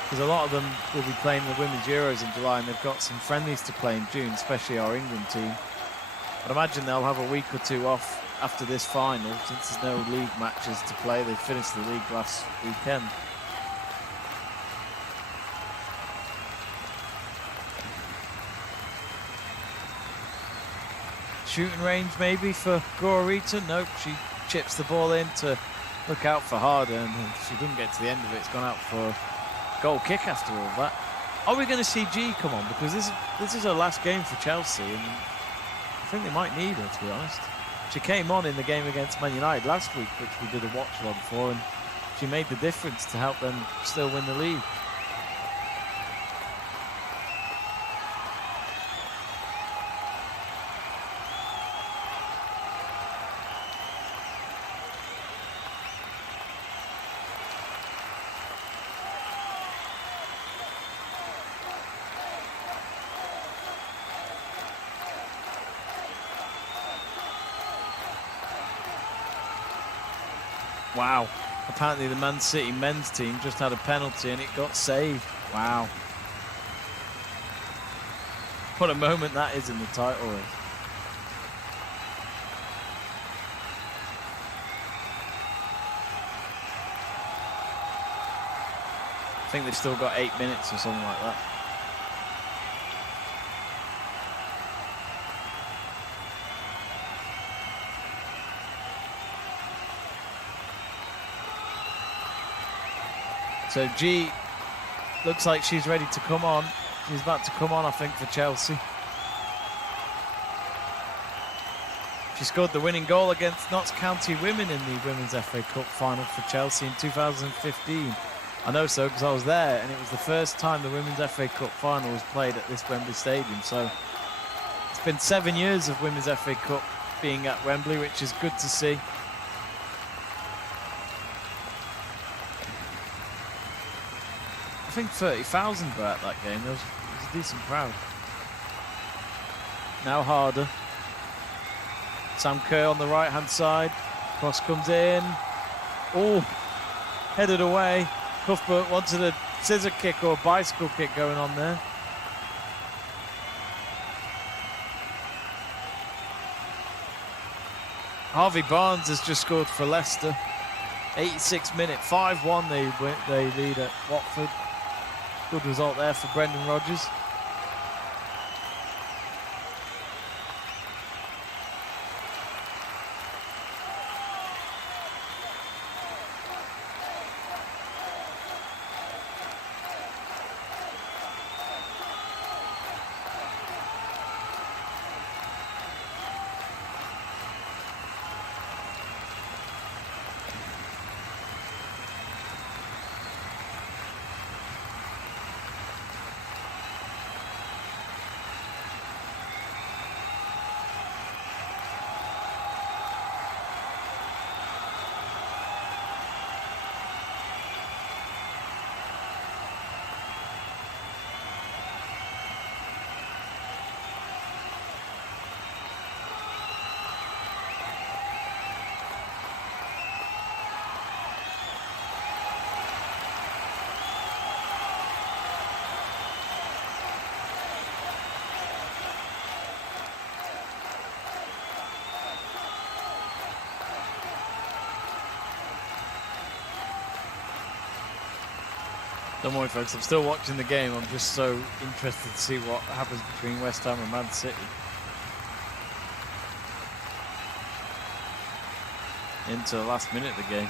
because a lot of them will be playing the Women's Euros in July and they've got some friendlies to play in June, especially our England team. I'd imagine they'll have a week or two off after this final, since there's no league matches to play. They finished the league last weekend. Shooting range maybe for Gororita. Nope, she chips the ball in to look out for Harder, and she didn't get to the end of it. It's gone out for a goal kick after all that. Are we going to see G come on? Because this is her last game for Chelsea, and I think they might need her, to be honest. She came on in the game against Man United last week, which we did a watch log for, and she made the difference to help them still win the league. Wow. Apparently the Man City men's team just had a penalty and it got saved. Wow. What a moment that is in the title race. think they've still got 8 minutes or something like that. So G looks like she's ready to come on. She's about to come on, I think, for Chelsea. She scored the winning goal against Notts County Women in the Women's FA Cup final for Chelsea in 2015. I know so because I was there, and it was the first time the Women's FA Cup final was played at this Wembley Stadium. So it's been 7 years of Women's FA Cup being at Wembley, which is good to see. I think 30,000 were at that game. It was a decent crowd. Now Harder. Sam Kerr on the right-hand side. Cross comes in. Oh, headed away. Cuthbert wanted a scissor kick or a bicycle kick going on there. Harvey Barnes has just scored for Leicester. 86 minute, 5-1 they lead at Watford. Good result there for Brendan Rodgers. Don't worry, folks, I'm still watching the game. I'm just so interested to see what happens between West Ham and Man City. Into the last minute of the game.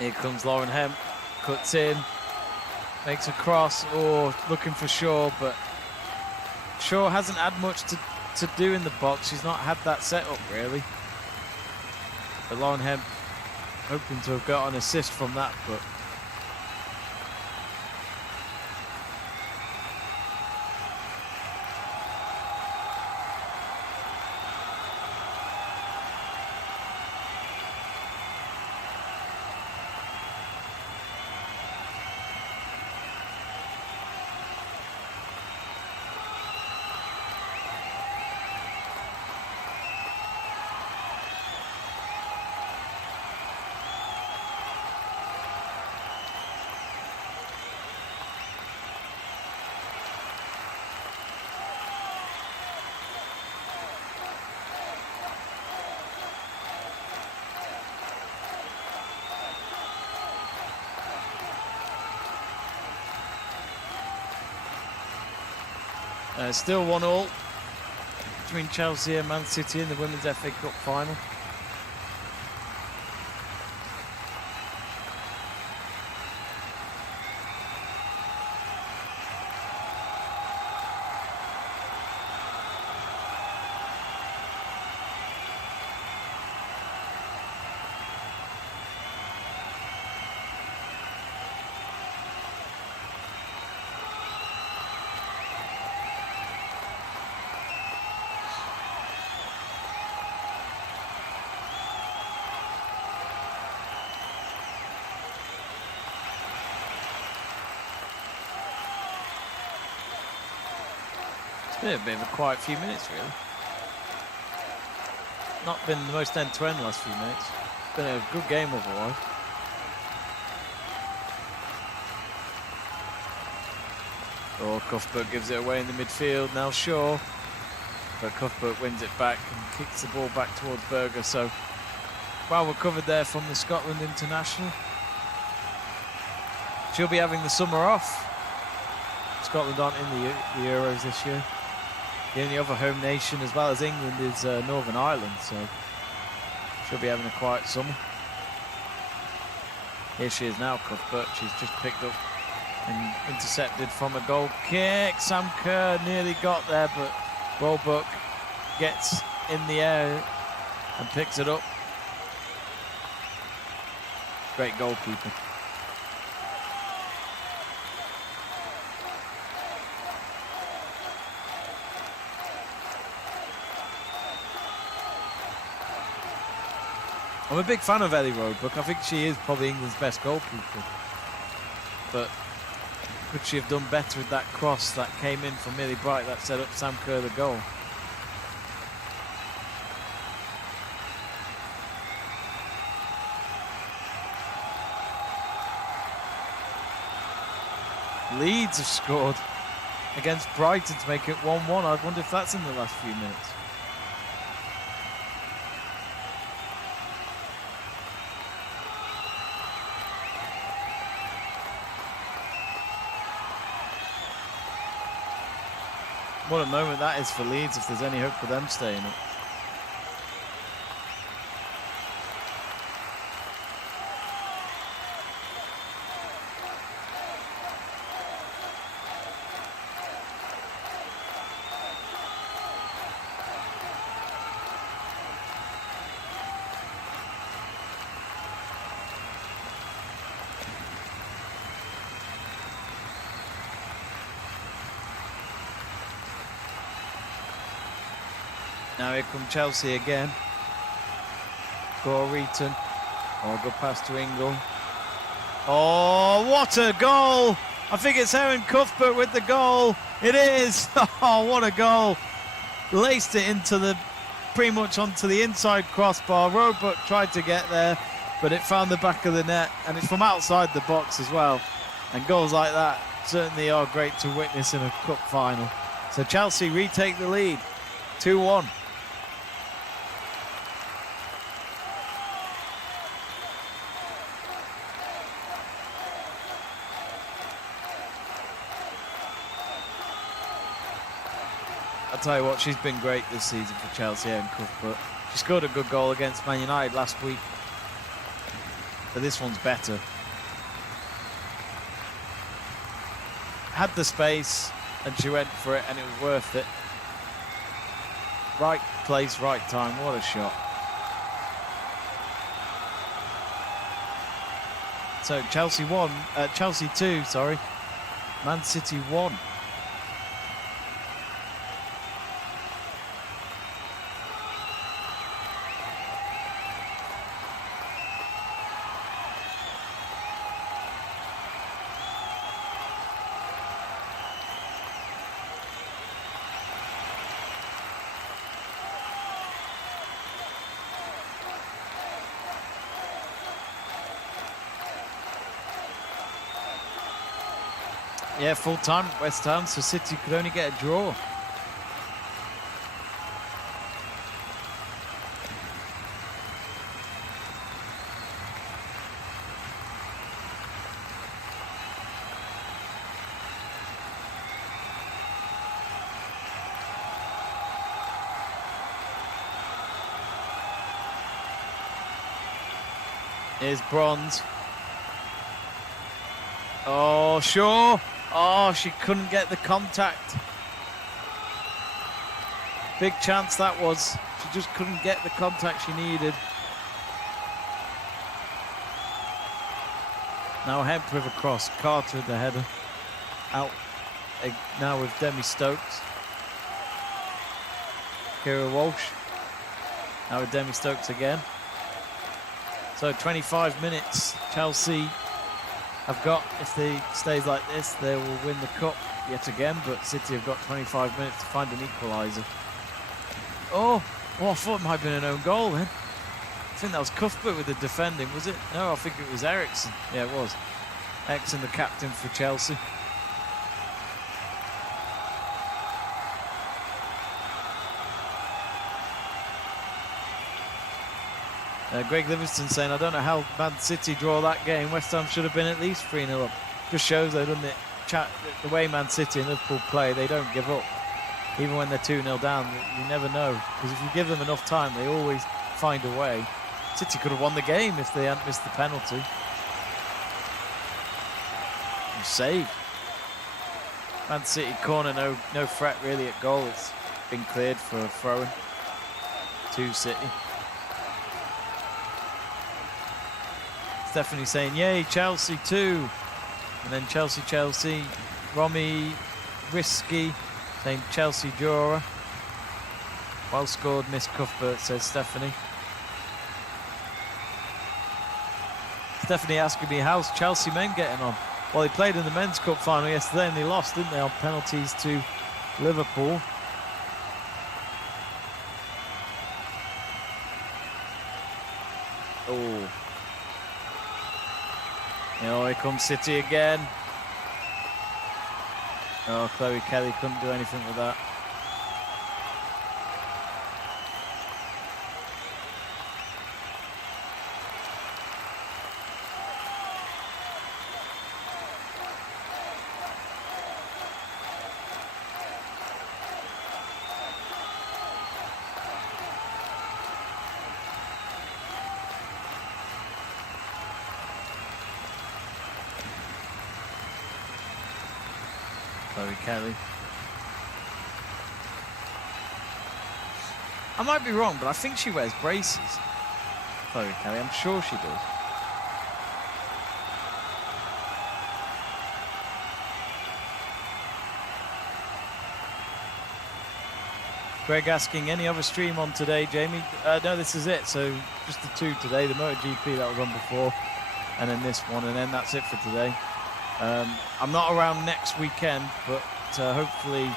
Here comes Lauren Hemp, cuts in, makes a cross, or looking for Shaw, but Shaw hasn't had much to do in the box. She's not had that setup really. But Lauren Hemp hoping to have got an assist from that, but still 1-1 between Chelsea and Man City in the Women's FA Cup final. It's been a bit of a quiet few minutes, really. Not been the most end-to-end last few minutes. Been a good game otherwise. Oh, Cuthbert gives it away in the midfield. Now Shaw. But Cuthbert wins it back and kicks the ball back towards Berger. So, well recovered there from the Scotland international. She'll be having the summer off. Scotland aren't in the Euros this year. The only other home nation, as well as England, is Northern Ireland. So, she'll be having a quiet summer. Here she is now, Cuthbert. She's just picked up and intercepted from a goal kick. Sam Kerr nearly got there, but Roebuck gets in the air and picks it up. Great goalkeeper. I'm a big fan of Ellie Roebuck. I think she is probably England's best goalkeeper. But could she have done better with that cross that came in from Millie Bright that set up Sam Kerr the goal? Leeds have scored against Brighton to make it 1-1. I wonder if that's in the last few minutes. What a moment that is for Leeds, if there's any hope for them staying up. Now here come Chelsea again. Gore-Reaton. Oh, good pass to Ingle. Oh, what a goal! I think it's Erin Cuthbert with the goal. It is! Oh, what a goal! Laced it into the, pretty much onto the inside crossbar. Roebuck tried to get there, but it found the back of the net, and it's from outside the box as well. And goals like that certainly are great to witness in a cup final. So Chelsea retake the lead, 2-1. I'll tell you what, she's been great this season for Chelsea and Cuthbert. She scored a good goal against Man United last week, but this one's better. Had the space and she went for it, and it was worth it. Right place, right time. What a shot. So Chelsea 2, sorry. Man City 1. Yeah, full time at West Ham, so City could only get a draw. Here's Bronze. Oh, Shaw. Oh, she couldn't get the contact. Big chance that was. She just couldn't get the contact she needed. Now Hemp with a cross. Carter with the header. Out now with Demi Stokes. Kira Walsh. Now with Demi Stokes again. So 25 minutes. Chelsea have got, if they stays like this, they will win the cup. yet again, but City have got 25 minutes to find an equaliser. Oh, I thought it might have been an own goal then. I think that was Cuthbert with the defending, was it? No, I think it was Ericsson. Yeah, it was. Ericsson, the captain for Chelsea. Greg Livingston saying, I don't know how Man City draw that game. West Ham should have been at least 3-0 up. Just shows, though, doesn't it? The way Man City and Liverpool play, they don't give up. Even when they're 2-0 down, you never know. Because if you give them enough time, they always find a way. City could have won the game if they hadn't missed the penalty. And saved. Man City corner, no threat really at goal. It's been cleared for a throw-in to City. Stephanie saying, yay, Chelsea too. And then Chelsea. Romy Risky saying Chelsea drawer. Well scored, Miss Cuthbert, says Stephanie. Stephanie asking me, how's Chelsea men getting on? Well, they played in the Men's Cup final yesterday and they lost, didn't they, on penalties to Liverpool. Oh. Oh, here comes City again. Oh, Chloe Kelly couldn't do anything with that. Chloe Kelly. I might be wrong, but I think she wears braces. Chloe Kelly, I'm sure she does. Greg asking, any other stream on today, Jamie? No, this is it. So just the two today, the MotoGP that was on before, and then this one, and then that's it for today. I'm not around next weekend, but hopefully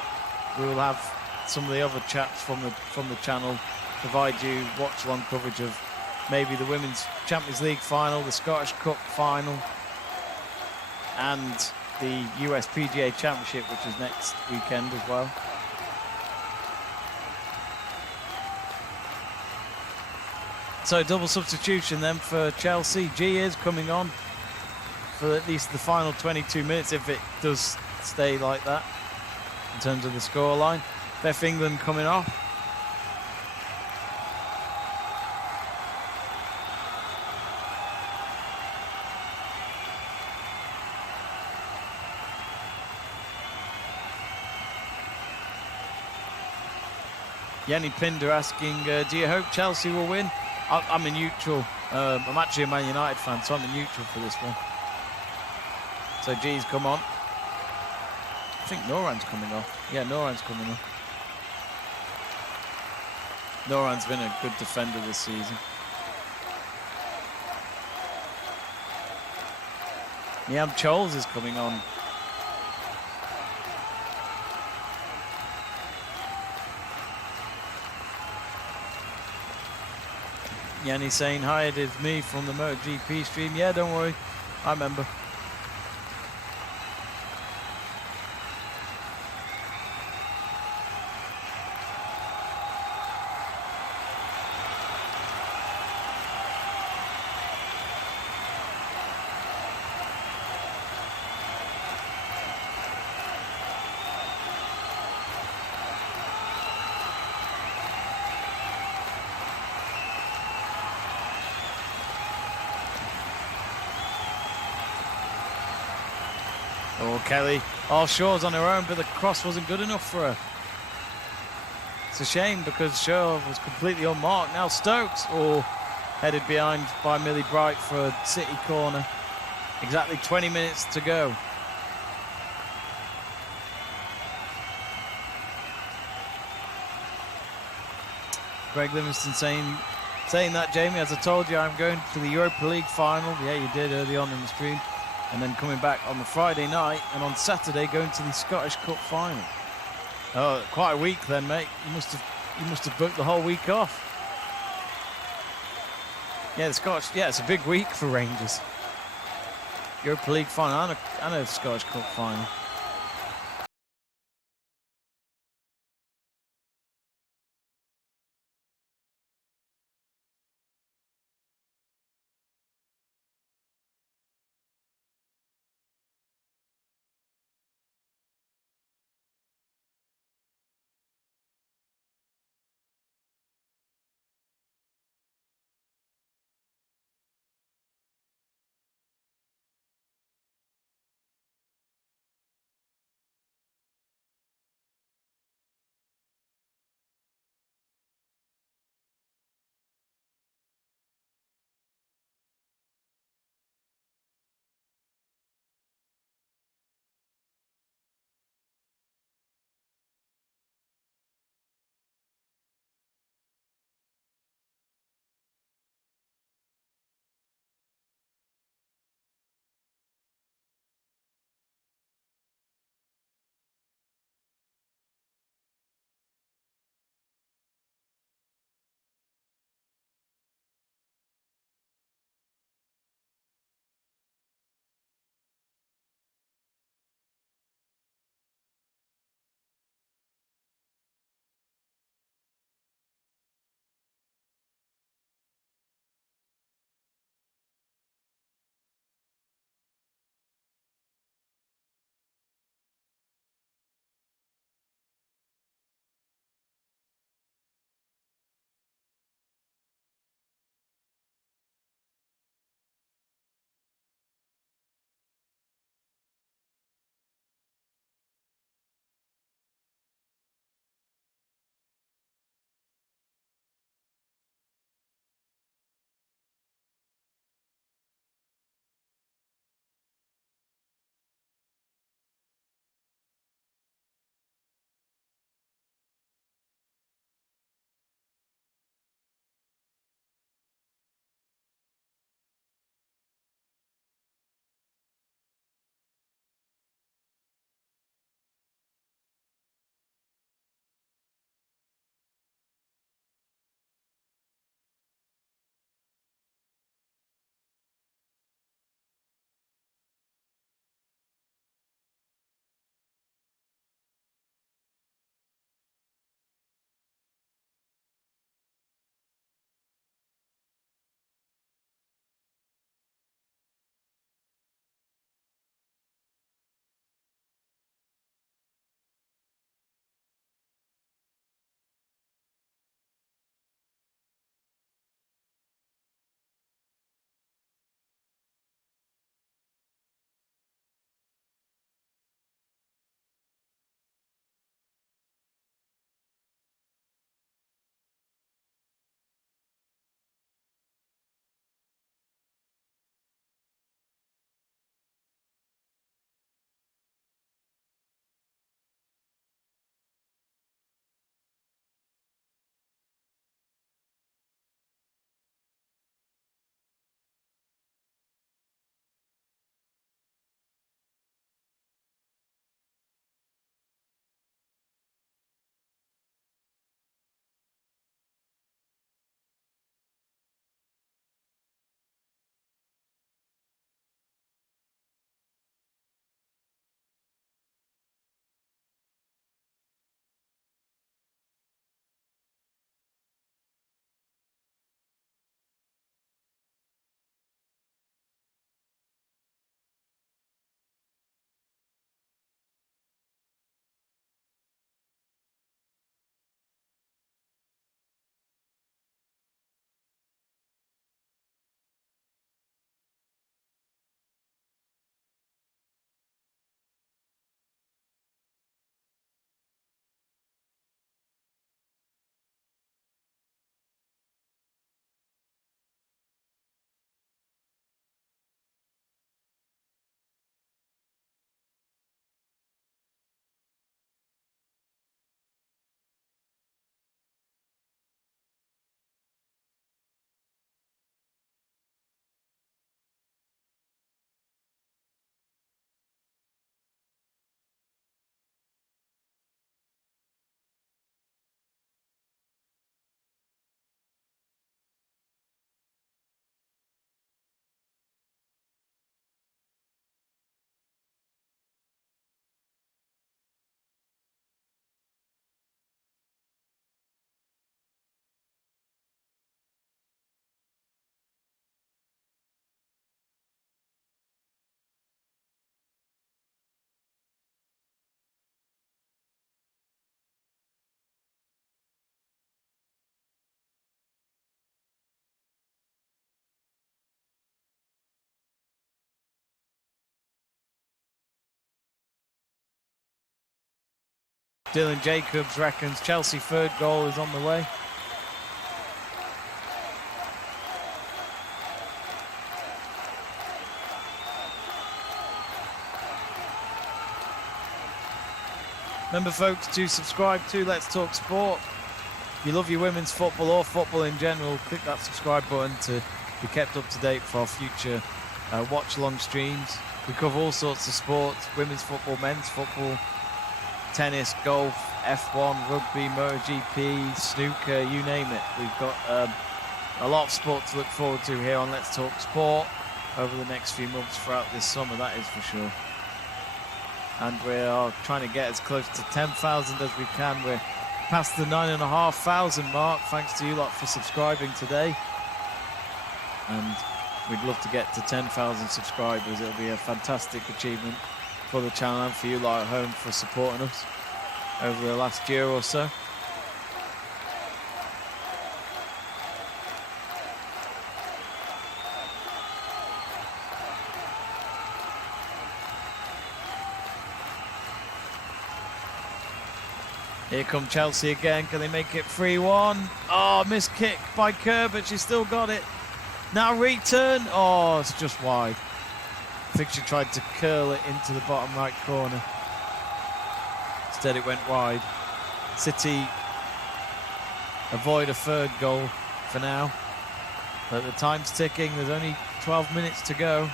we will have some of the other chats from the channel provide you watch-along coverage of maybe the Women's Champions League final, the Scottish Cup final, and the US PGA Championship, which is next weekend as well. So double substitution then for Chelsea. G is coming on for at least the final 22 minutes if it does stay like that in terms of the scoreline. Beth England coming off. Yanni Pinder asking, do you hope Chelsea will win? I'm a neutral. I'm actually a Man United fan, so I'm a neutral for this one. So G's come on. I think Noran's coming off. Yeah, Noran's coming off. Noran's been a good defender this season. Niam Choles is coming on. Yanni saying, hi, it is me from the MotoGP stream. Yeah, don't worry. I remember. Oh, Kelly. Oh, Shaw's on her own, but the cross wasn't good enough for her. It's a shame because Shaw was completely unmarked. Now Stokes, headed behind by Millie Bright for a City corner. Exactly 20 minutes to go. Greg Livingston saying that, Jamie, as I told you, I'm going to the Europa League final. Yeah, you did early on in the stream. and then coming back on the Friday night, and on Saturday going to the Scottish Cup final. Oh, quite a week then, mate. You must have booked the whole week off. Yeah, the Scottish. Yeah, it's a big week for Rangers. Europa League final and a Scottish Cup final. Dylan Jacobs reckons Chelsea third goal is on the way. Remember, folks, to subscribe to Let's Talk Sport. If you love your women's football or football in general, click that subscribe button to be kept up to date for our future watch-along streams. We cover all sorts of sports: women's football, men's football, tennis, golf, F1, rugby, MotoGP, snooker, you name it. We've got a lot of sport to look forward to here on Let's Talk Sport over the next few months throughout this summer, that is for sure. And we are trying to get as close to 10,000 as we can. We're past the 9,500 mark, thanks to you lot for subscribing today. And we'd love to get to 10,000 subscribers. It'll be a fantastic achievement for the channel and for you lot at home for supporting us over the last year or so. Here come Chelsea again. Can they make it 3-1? Oh, missed kick by Kerr, but she still got it. Now return. Oh, it's just wide. I think she tried to curl it into the bottom right corner. Instead it went wide. City avoid a third goal for now. But the time's ticking. There's only 12 minutes to go.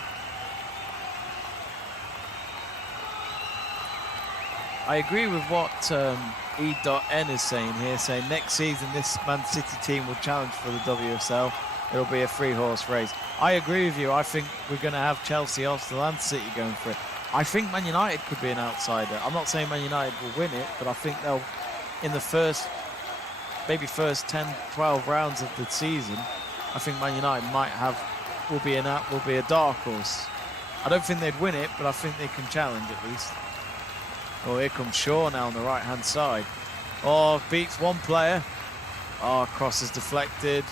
I agree with what E.N is saying here, saying next season this Man City team will challenge for the WSL. It'll be a 3-horse race. I agree with you. I think we're going to have Chelsea, Arsenal and City going for it. I think Man United could be an outsider. I'm not saying Man United will win it, but I think they'll, in the first 10, 12 rounds of the season, I think Man United will be a dark horse. I don't think they'd win it, but I think they can challenge at least. Oh, here comes Shaw now on the right-hand side. Oh, beats one player. Oh, cross is deflected.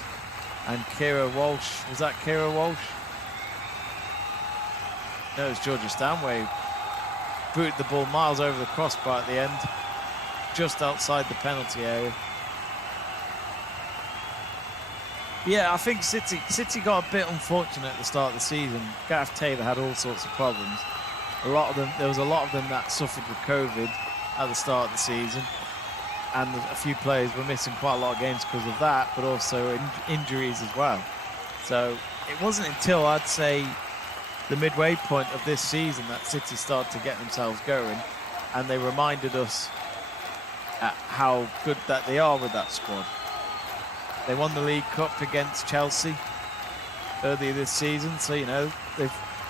And Kira Walsh. Was that Kira Walsh? No, it was Georgia Stanway. Booted the ball miles over the crossbar at the end. Just outside the penalty area. Yeah, I think City got a bit unfortunate at the start of the season. Gareth Taylor had all sorts of problems. There was a lot of them that suffered with COVID at the start of the season, and a few players were missing quite a lot of games because of that, but also injuries as well. So it wasn't until, I'd say, the midway point of this season that City started to get themselves going, and they reminded us at how good that they are with that squad. They won the League Cup against Chelsea earlier this season, so you know,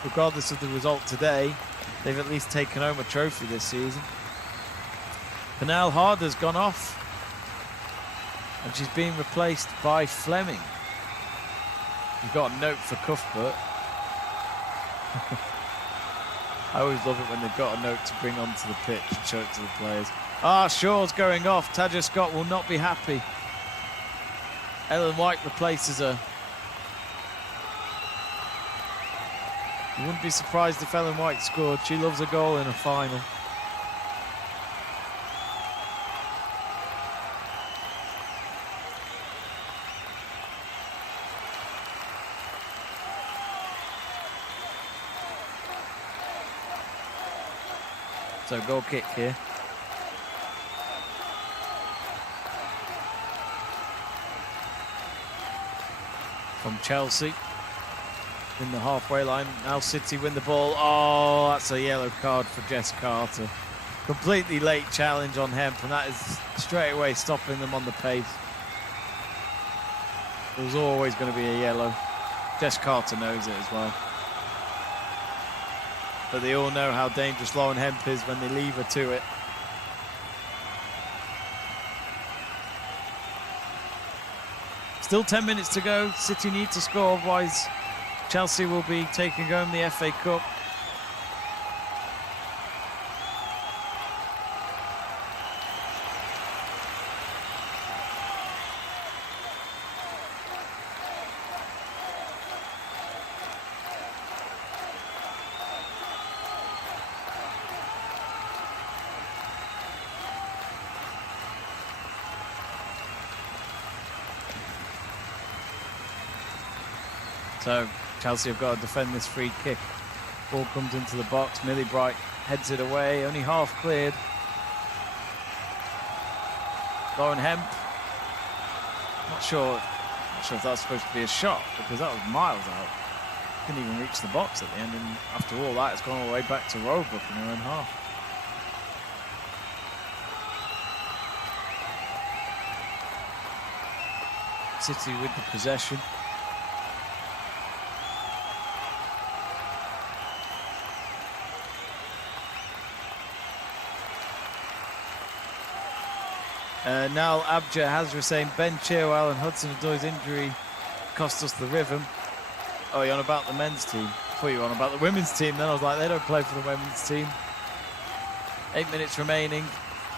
regardless of the result today, they've at least taken home a trophy this season. Pernell Harder's gone off, and she's being replaced by Fleming. You've got a note for Cuthbert. I always love it when they've got a note to bring onto the pitch and show it to the players. Ah, Shaw's going off. Taja Scott will not be happy. Ellen White replaces her. You wouldn't be surprised if Ellen White scored. She loves a goal in a final. So goal kick here. From Chelsea. In the halfway line. Now City win the ball. Oh, that's a yellow card for Jess Carter. Completely late challenge on Hemp, and that is straight away stopping them on the pace. There was always going to be a yellow. Jess Carter knows it as well. But they all know how dangerous Lauren Hemp is when they leave her to it. Still 10 minutes to go. City need to score, otherwise Chelsea will be taking home the FA Cup. So Chelsea have got to defend this free kick. Ball comes into the box. Millie Bright heads it away. Only half cleared. Lauren Hemp. Not sure if that's supposed to be a shot, because that was miles out. Couldn't even reach the box at the end, and after all that, it's gone all the way back to Roebuck in her own half. City with the possession. Now Abja, Hazra saying Ben Chilwell and Hudson Odoi's injury cost us the rhythm. Oh, you're on about the men's team? I thought you were on about the women's team then. I was like, they don't play for the women's team. 8 minutes remaining.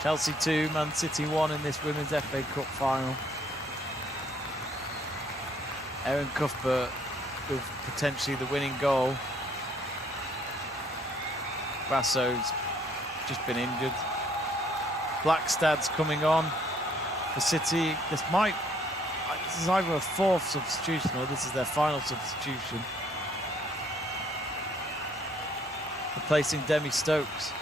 Chelsea 2, Man City 1 in this Women's FA Cup final. Erin Cuthbert with potentially the winning goal. Rasso's just been injured. Blackstad's coming on for City. This is either a fourth substitution or this is their final substitution. Replacing Demi Stokes.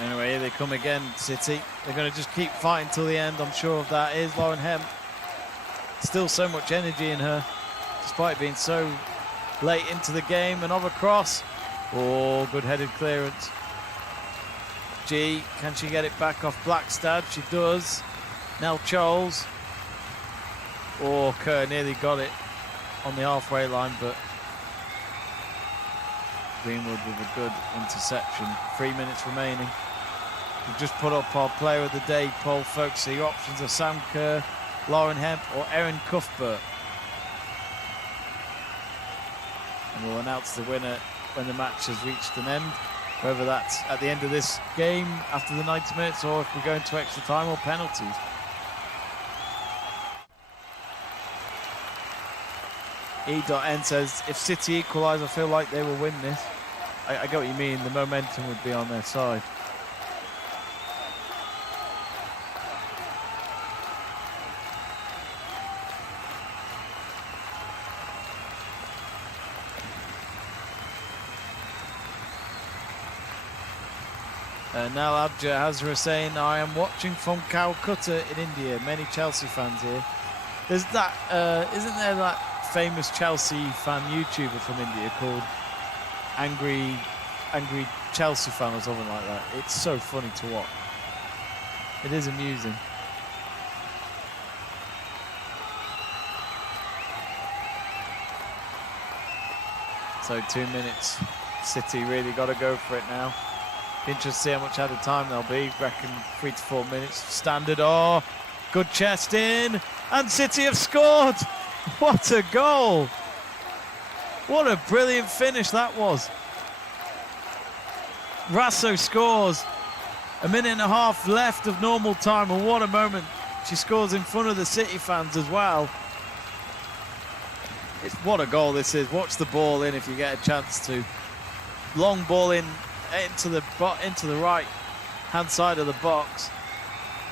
Anyway, here they come again, City. They're going to just keep fighting till the end, I'm sure of that. Here's Lauren Hemp. Still so much energy in her, despite being so late into the game. Another cross. Oh, good headed clearance. G, can she get it back off Blackstad? She does. Nell Charles. Oh, Kerr nearly got it on the halfway line, but Greenwood with a good interception. 3 minutes remaining. We've just put up our player of the day poll, folks. So your options are Sam Kerr, Lauren Hemp or Erin Cuthbert. And we'll announce the winner when the match has reached an end, whether that's at the end of this game after the 90 minutes or if we go into extra time or penalties. E.N says, if City equalise, I feel like they will win this. I get what you mean, the momentum would be on their side. Nal Abja Hazra saying, I am watching from Calcutta in India. Many Chelsea fans here. There's that, isn't there that famous Chelsea fan YouTuber from India called Angry Chelsea Fan or something like that? It's so funny to watch. It is amusing. So 2 minutes. City really got to go for it now. Interested to see how much added time there'll be. Reckon 3 to 4 minutes. Standard. Oh, good chest in. And City have scored. What a goal. What a brilliant finish that was. Rasso scores. A minute and a half left of normal time. And what a moment. She scores in front of the City fans as well. What a goal this is. Watch the ball in if you get a chance to. Long ball in into the right hand side of the box,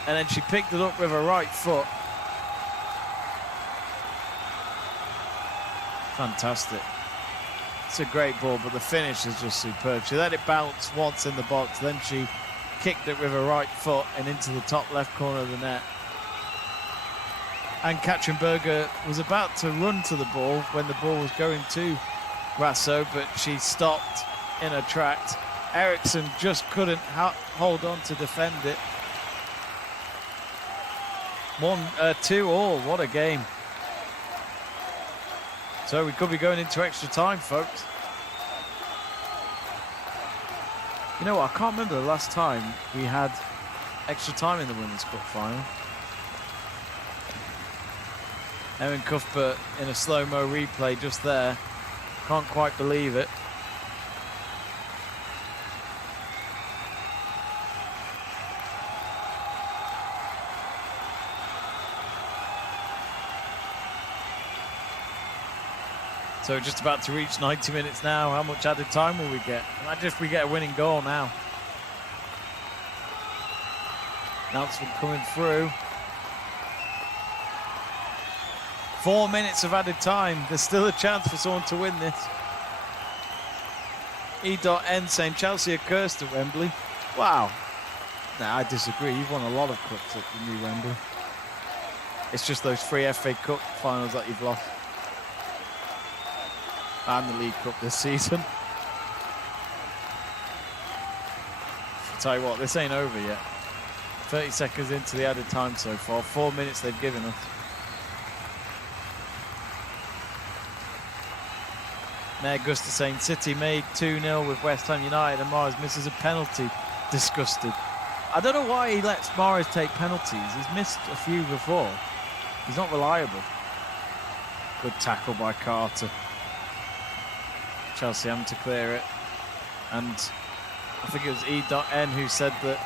and then she picked it up with her right foot. Fantastic. It's a great ball, but the finish is just superb. She let it bounce once in the box, then she kicked it with her right foot and into the top left corner of the net. And Katrin Berger was about to run to the ball when the ball was going to Rasso, but she stopped in her tracks. Eriksson just couldn't hold on to defend it. 2-2. What a game. So we could be going into extra time, folks. You know what? I can't remember the last time we had extra time in the Women's Cup final. Erin Cuthbert in a slow-mo replay just there. Can't quite believe it. So just about to reach 90 minutes now. How much added time will we get? Imagine if we get a winning goal now. Announcement coming through. 4 minutes of added time. There's still a chance for someone to win this. E.N saying Chelsea are cursed at Wembley. Wow. Nah, I disagree. You've won a lot of cups at the new Wembley. It's just those 3 FA Cup finals that you've lost. And the League Cup this season. I'll tell you what, this ain't over yet. 30 seconds into the added time so far. 4 minutes they've given us. Mayor Guster saying City made 2-0 with West Ham United and Mahrez misses a penalty. Disgusted. I don't know why he lets Mahrez take penalties. He's missed a few before. He's not reliable. Good tackle by Carter. Chelsea having to clear it. And I think it was E.N who said that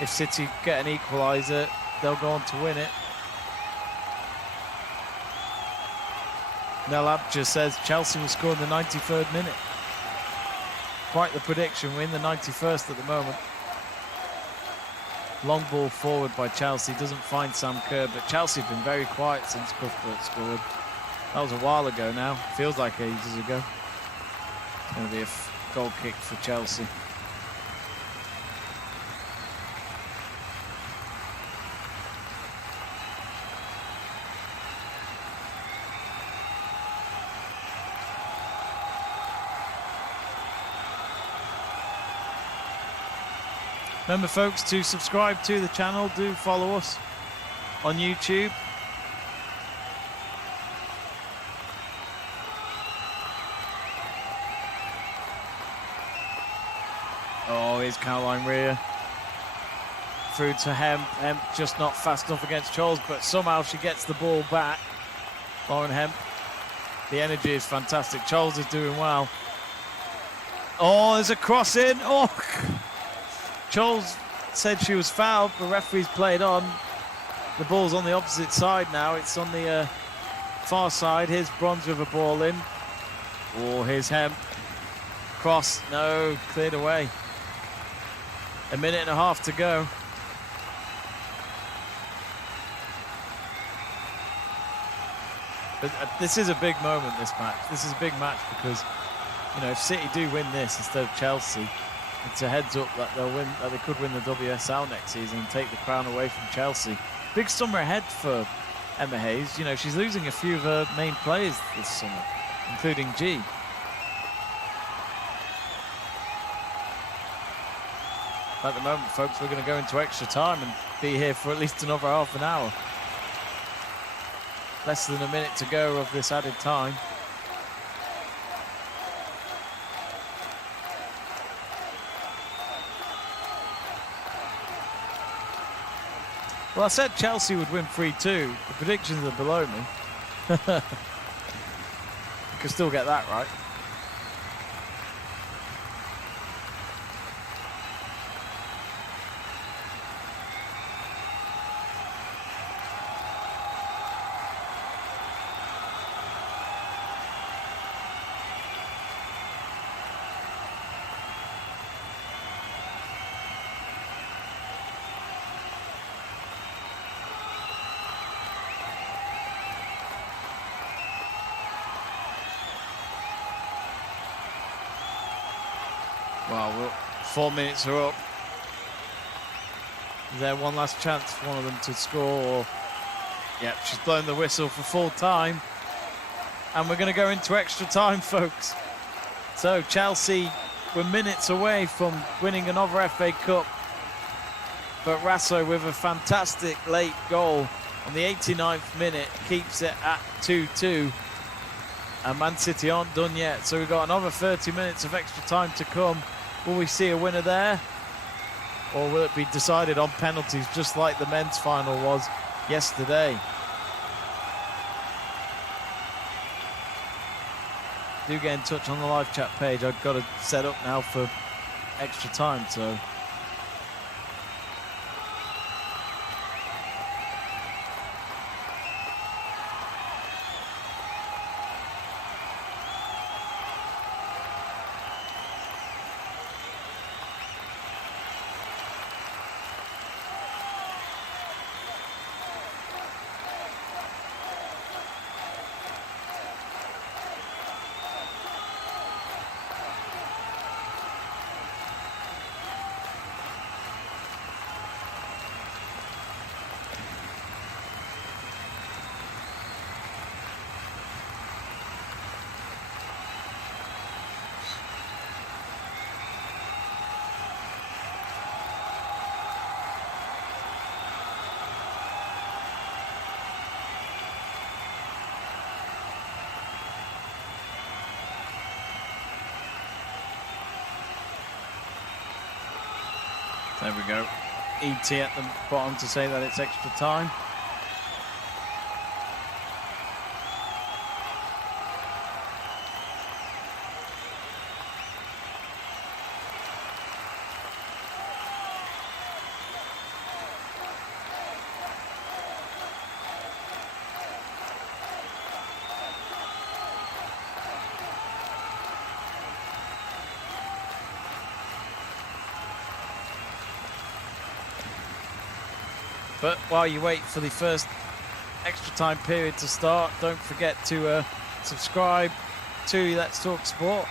if City get an equaliser, they'll go on to win it. Nel Abja says Chelsea will score in the 93rd minute. Quite the prediction. We're in the 91st at the moment. Long ball forward by Chelsea. Doesn't find Sam Kerr, but Chelsea have been very quiet since Cuthbert scored. That was a while ago now. Feels like ages ago. It's going to be a goal kick for Chelsea. Remember, folks, to subscribe to the channel. Do follow us on YouTube. Oh, here's Caroline Rhea. Through to Hemp. Hemp just not fast enough against Charles, but somehow she gets the ball back. Lauren Hemp. The energy is fantastic. Charles is doing well. Oh, there's a cross in. Oh, Charles said she was fouled, but referee's played on. The ball's on the opposite side now. It's on the far side. Here's Bronze with a ball in. Oh, here's Hemp. Cross. No, cleared away. A minute and a half to go. But this is a big moment, this match. This is a big match because, you know, if City do win this instead of Chelsea, it's a heads up that they'll win, that they could win the WSL next season and take the crown away from Chelsea. Big summer ahead for Emma Hayes. You know, she's losing a few of her main players this summer, including G. At the moment, folks, we're going to go into extra time and be here for at least another half an hour. Less than a minute to go of this added time. Well, I said Chelsea would win 3-2. The predictions are below me. You can still get that right. Well, 4 minutes are up. Is there one last chance for one of them to score? Or... Yep, she's blown the whistle for full time. And we're going to go into extra time, folks. So Chelsea were minutes away from winning another FA Cup. But Rasso, with a fantastic late goal on the 89th minute, keeps it at 2-2. And Man City aren't done yet. So we've got another 30 minutes of extra time to come. Will we see a winner there? Or will it be decided on penalties just like the men's final was yesterday? Do get in touch on the live chat page. I've got it set up now for extra time, so... There we go. ET at the bottom to say that it's extra time. But while you wait for the first extra time period to start, don't forget to subscribe to Let's Talk Sport.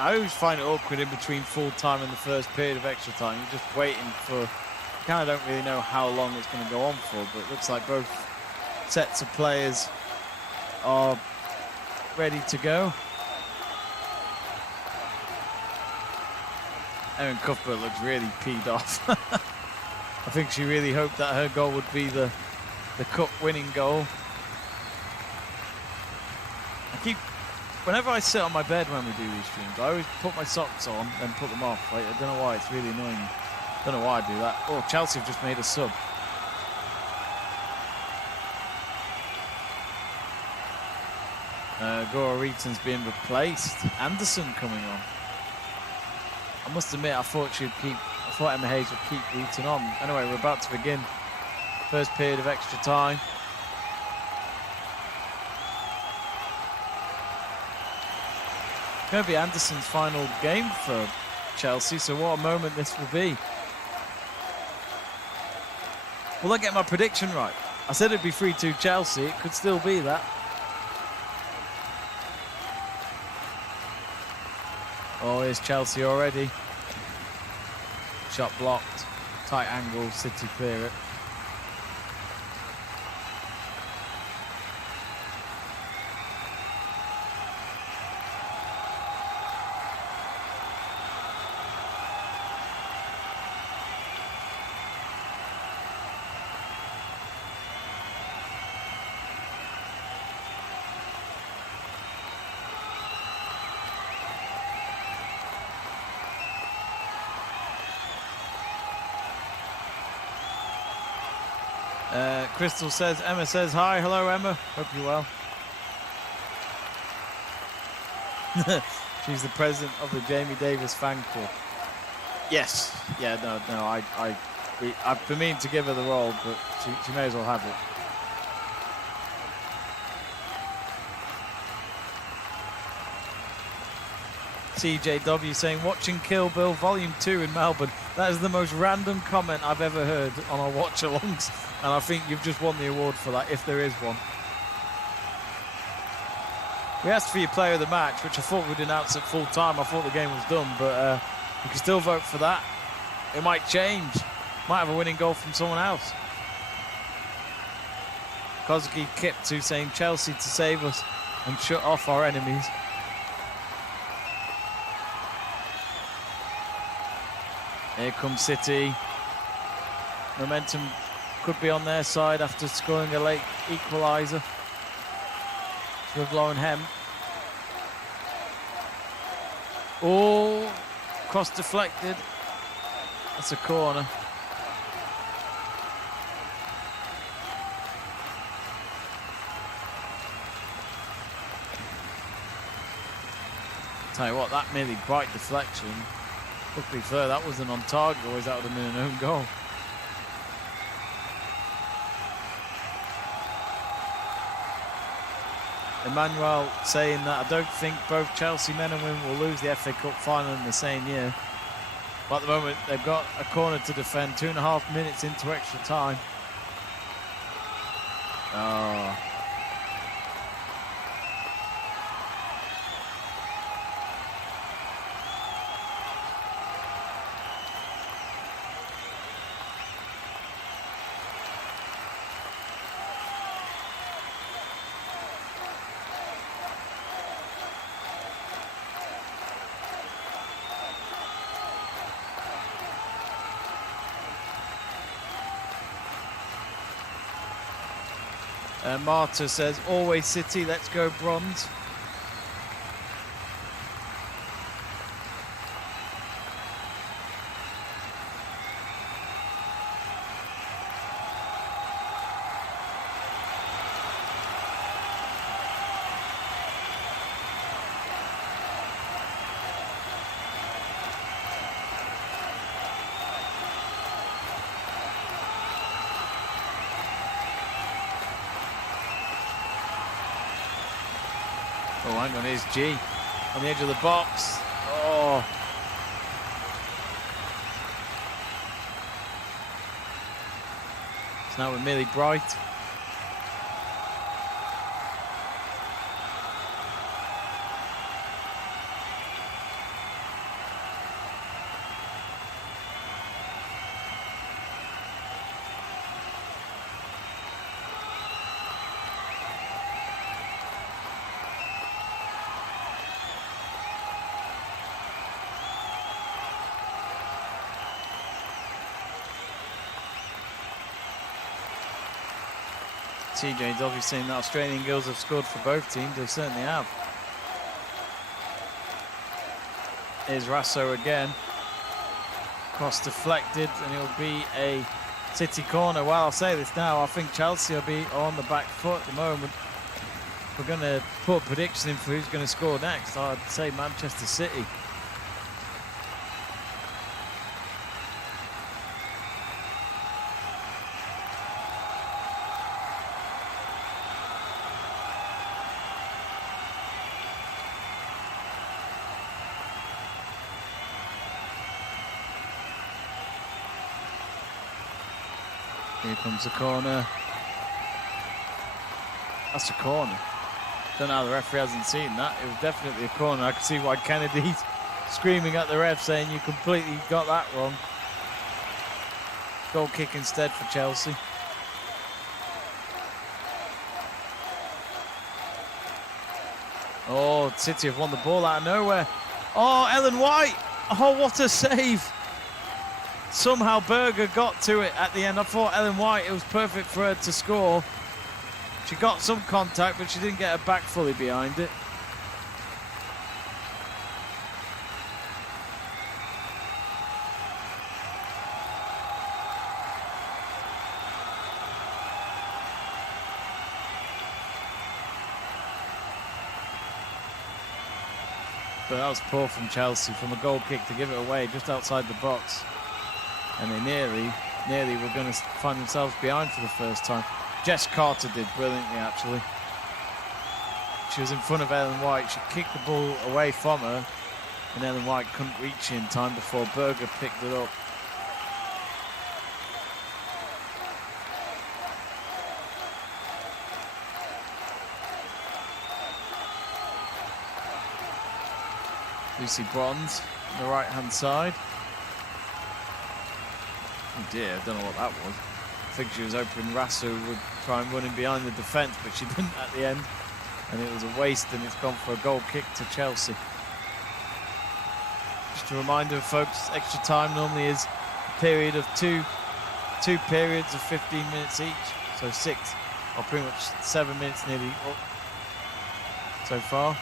I always find it awkward in between full time and the first period of extra time. You're just waiting for, you kind of don't really know how long it's going to go on for, but it looks like both sets of players are ready to go. Erin Cuthbert looks really peed off. I think she really hoped that her goal would be the cup winning goal. Whenever I sit on my bed when we do these streams, I always put my socks on and put them off. I don't know why, it's really annoying. Don't know why I do that. Oh, Chelsea have just made a sub. Gora Reeton's being replaced. Anderson coming on. I must admit, I thought Emma Hayes would keep Reeton on. Anyway, we're about to begin. First period of extra time. It's going to be Anderson's final game for Chelsea, so what a moment this will be. Will I get my prediction right? I said it'd be 3-2 Chelsea. It could still be that. Oh, here's Chelsea already. Shot blocked. Tight angle, City clear it. Crystal says, Emma says, hi, hello Emma, hope you're well. She's the president of the Jamie Davies fan club. Yes, yeah, no, I've been meaning to give her the role, but she may as well have it. CJW saying, watching Kill Bill Volume 2 in Melbourne. That is the most random comment I've ever heard on our watch-alongs, and I think you've just won the award for that, if there is one. We asked for your player of the match, which I thought we'd announce at full time. I thought the game was done, but you can still vote for that. It might change. Might have a winning goal from someone else. Kozuki Kiptu saying, Chelsea to save us and shut off our enemies. Here comes City. Momentum could be on their side after scoring a late equaliser with Lauren Hemp. Oh, cross deflected. That's a corner. Tell you what, that merely bright deflection. Luckily for her, that wasn't on target, otherwise that would have been an own goal. Emmanuel saying that I don't think both Chelsea men and women will lose the FA Cup final in the same year. But at the moment, they've got a corner to defend, 2.5 minutes into extra time. Oh. Marta says, always City, let's go bronze. Oh, hang on, here's G on the edge of the box. Oh. So now we're Millie Bright. TJ Davies saying that Australian girls have scored for both teams. They certainly have. Here's Rasso again. Cross deflected, and it'll be a City corner. Well, I'll say this now, I think Chelsea will be on the back foot at the moment. We're going to put a prediction in for who's going to score next. I'd say Manchester City. Here comes the corner. That's a corner. Don't know how the referee hasn't seen that. It was definitely a corner. I can see why Kennedy's screaming at the ref saying you completely got that wrong. Goal kick instead for Chelsea. Oh, City have won the ball out of nowhere. Oh, Ellen White. Oh, what a save. Somehow Berger got to it at the end. I thought Ellen White, it was perfect for her to score. She got some contact, but she didn't get her back fully behind it. But that was poor from Chelsea, from a goal kick to give it away just outside the box. And they nearly were going to find themselves behind for the first time. Jess Carter did brilliantly, actually. She was in front of Ellen White. She kicked the ball away from her, and Ellen White couldn't reach it in time before Berger picked it up. Lucy Bronze on the right-hand side. Oh dear, I don't know what that was. I think she was hoping Rasso would try and run in behind the defence, but she didn't at the end. And it was a waste, and it's gone for a goal kick to Chelsea. Just a reminder, folks, extra time normally is a period of two periods of 15 minutes each. So 6, or pretty much 7 minutes nearly up so far.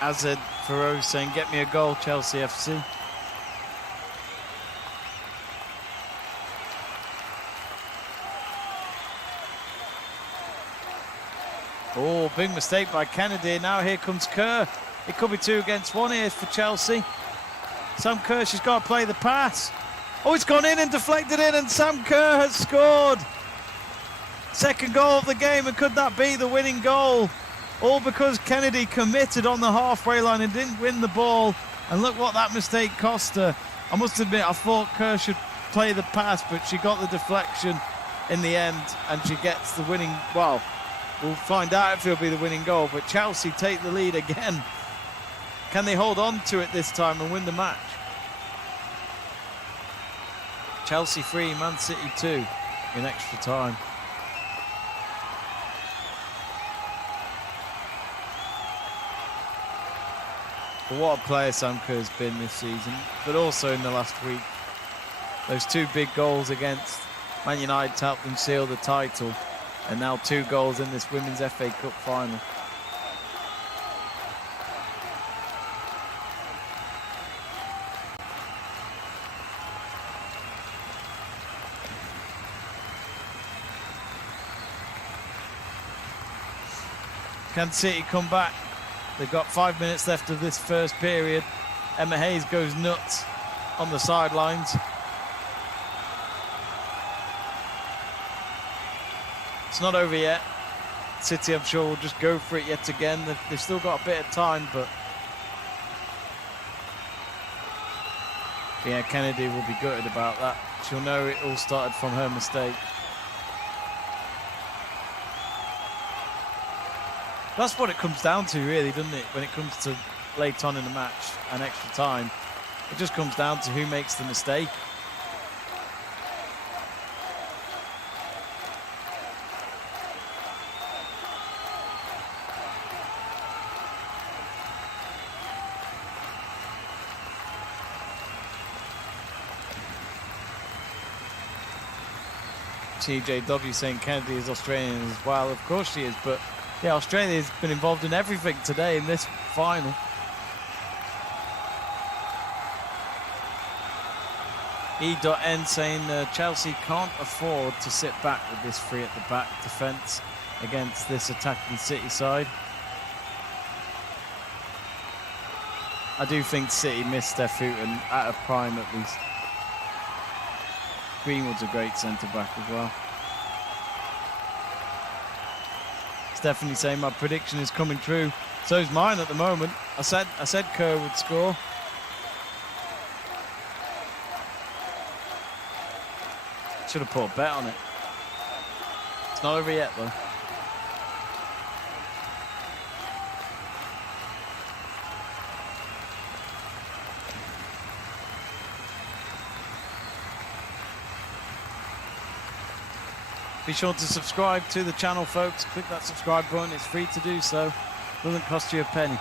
Azad Farouz saying, get me a goal, Chelsea FC. Oh, big mistake by Kennedy. Now here comes Kerr. It could be 2 against 1 here for Chelsea. Sam Kerr, she's got to play the pass. Oh, it's gone in and deflected in, and Sam Kerr has scored. Second goal of the game, and could that be the winning goal? All because Kennedy committed on the halfway line and didn't win the ball. And look what that mistake cost her. I must admit, I thought Kerr should play the pass, but she got the deflection in the end, and she gets the winning. Well, we'll find out if it'll be the winning goal, but Chelsea take the lead again. Can they hold on to it this time and win the match? Chelsea 3, Man City 2 in extra time. But what a player Sam Kerr has been this season, but also in the last week. Those 2 big goals against Man United to help them seal the title, and now 2 goals in this Women's FA Cup final. Can City come back? They've got 5 minutes left of this first period. Emma Hayes goes nuts on the sidelines. It's not over yet. City, I'm sure, will just go for it yet again. They've still got a bit of time, but yeah, Kennedy will be gutted about that. She'll know it all started from her mistake. That's what it comes down to, really, doesn't it? When it comes to late on in the match and extra time, it just comes down to who makes the mistake. TJW saying Kennedy is Australian as well. Of course she is, but yeah, Australia's been involved in everything today in this final. E.N saying Chelsea can't afford to sit back with this three at the back defence against this attacking City side. I do think City missed their foot and at a prime at least. Greenwood's a great centre-back as well. Stephanie saying my prediction is coming true. So is mine at the moment. I said Kerr would score. Should have put a bet on it. It's not over yet though. Be sure to subscribe to the channel, folks. Click that subscribe button. It's free to do so. Doesn't cost you a penny.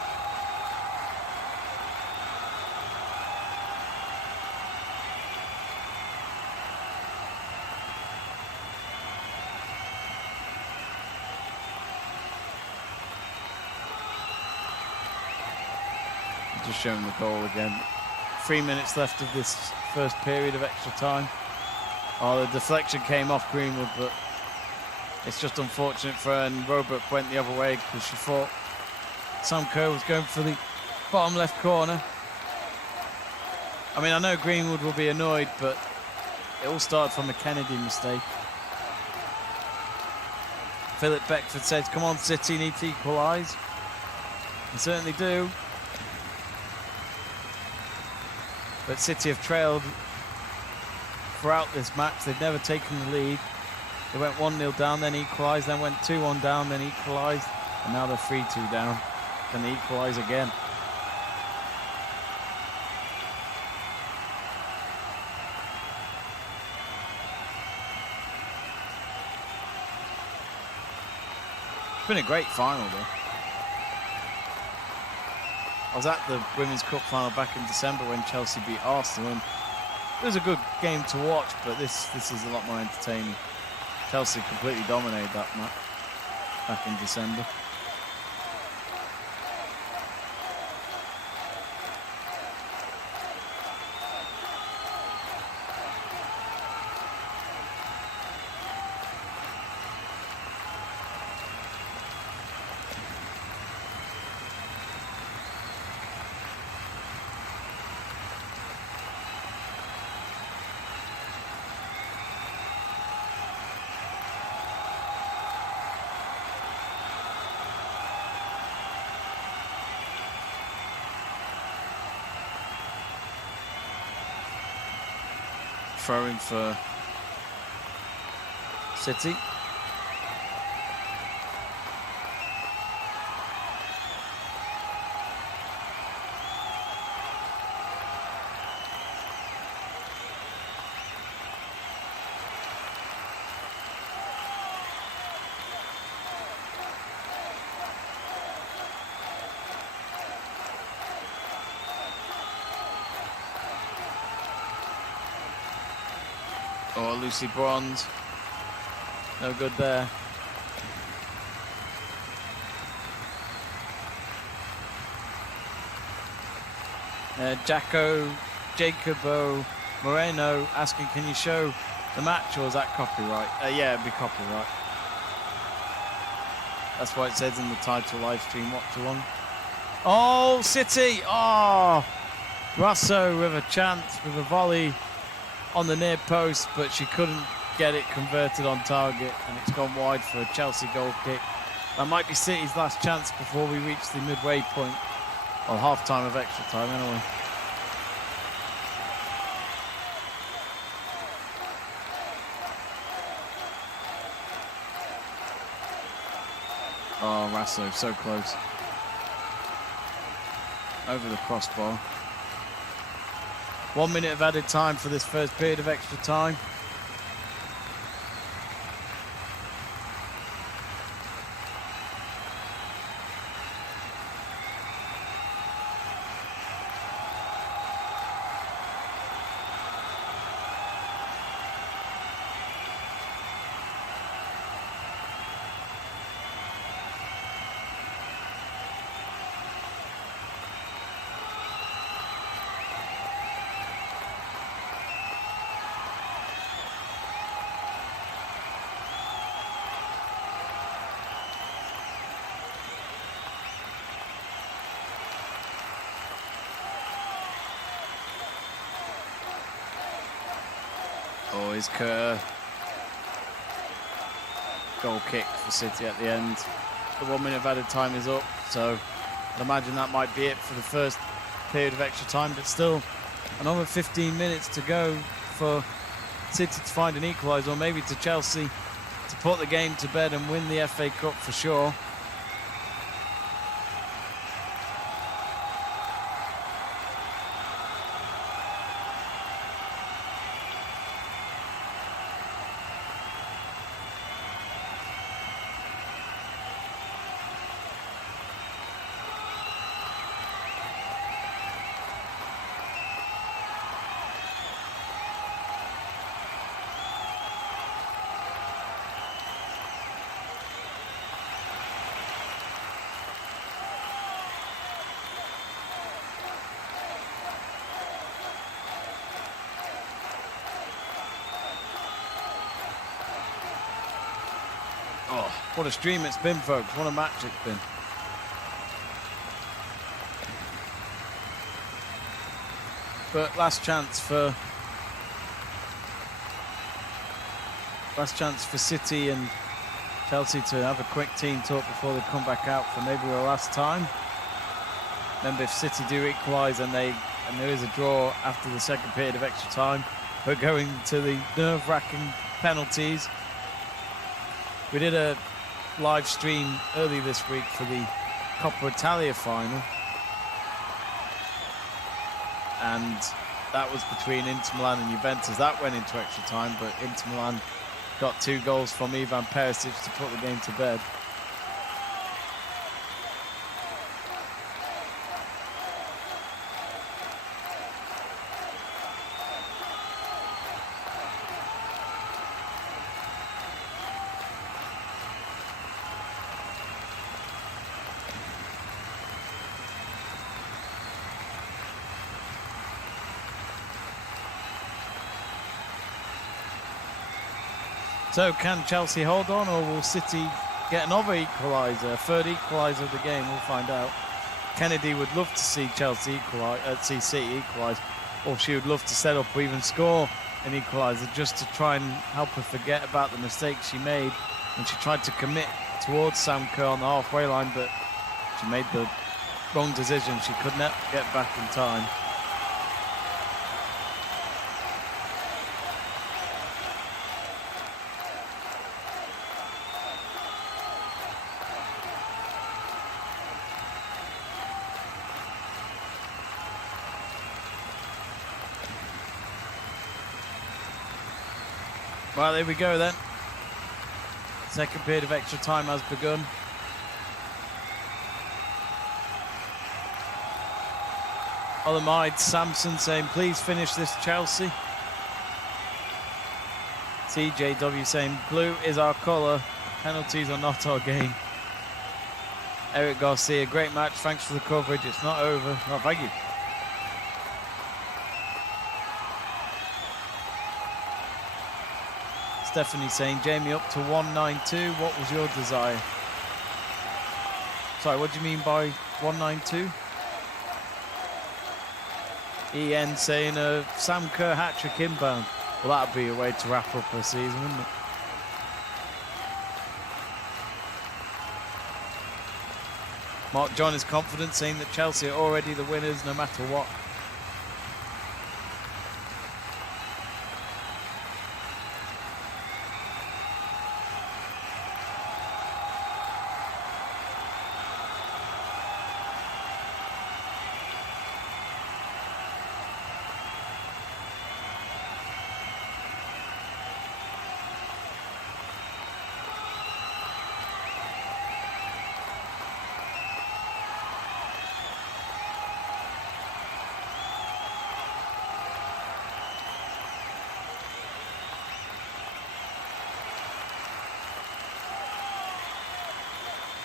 Just showing the goal again. 3 minutes left of this first period of extra time. Oh, the deflection came off Greenwood, but it's just unfortunate for her, and Robert went the other way because she thought Sam Kerr was going for the bottom left corner. I mean, I know Greenwood will be annoyed, but it all started from a Kennedy mistake. Philip Beckford says, come on City, need to equalise. They certainly do. But City have trailed throughout this match. They've never taken the lead. They went 1-0 down, then equalised, then went 2-1 down, then equalised, and now they're 3-2 down. Then they equalise again. It's been a great final though. I was at the Women's Cup final back in December when Chelsea beat Arsenal, and it was a good game to watch, but this is a lot more entertaining. Chelsea completely dominated that match back in December. Throwing for City. Oh, Lucy Bronze. No good there. Jacobo Moreno asking, can you show the match, or is that copyright? Yeah, it'd be copyright. That's why it says in the title live stream, watch along. Oh, City! Oh, Rasso with a chance, with a volley on the near post, but she couldn't get it converted on target, and it's gone wide for a Chelsea goal kick. That might be City's last chance before we reach the midway point. Well, half time of extra time anyway. Oh, Rasso, so close. Over the crossbar. 1 minute of added time for this first period of extra time. Oh, is Kerr. Goal kick for City at the end. The 1 minute of added time is up, so I'd imagine that might be it for the first period of extra time, but still another 15 minutes to go for City to find an equaliser, or maybe to Chelsea to put the game to bed and win the FA Cup for sure. Oh, what a stream it's been, folks. What a match it's been. But last chance for City and Chelsea to have a quick team talk before they come back out for maybe the last time. Remember, if City do equalise and there is a draw after the second period of extra time, we're going to the nerve-wracking penalties. We did a live stream early this week for the Coppa Italia final, and that was between Inter Milan and Juventus. That went into extra time, but Inter Milan got 2 goals from Ivan Perisic to put the game to bed. So can Chelsea hold on, or will City get another equaliser, a third equaliser of the game? We'll find out. Kennedy would love to see Chelsea see City equalise, or she would love to set up or even score an equaliser just to try and help her forget about the mistakes she made when she tried to commit towards Sam Kerr on the halfway line, but she made the wrong decision. She could not get back in time. Well, there we go then. Second period of extra time has begun. Olamide Sampson saying, please finish this, Chelsea. TJW saying, blue is our colour. Penalties are not our game. Eric Garcia, great match. Thanks for the coverage. It's not over. Oh, thank you. Stephanie saying, Jamie up to 192. What was your desire? Sorry, what do you mean by 192? EN saying Sam Kerr hat-trick inbound. Well, that would be a way to wrap up a season, wouldn't it? Mark John is confident, saying that Chelsea are already the winners no matter what.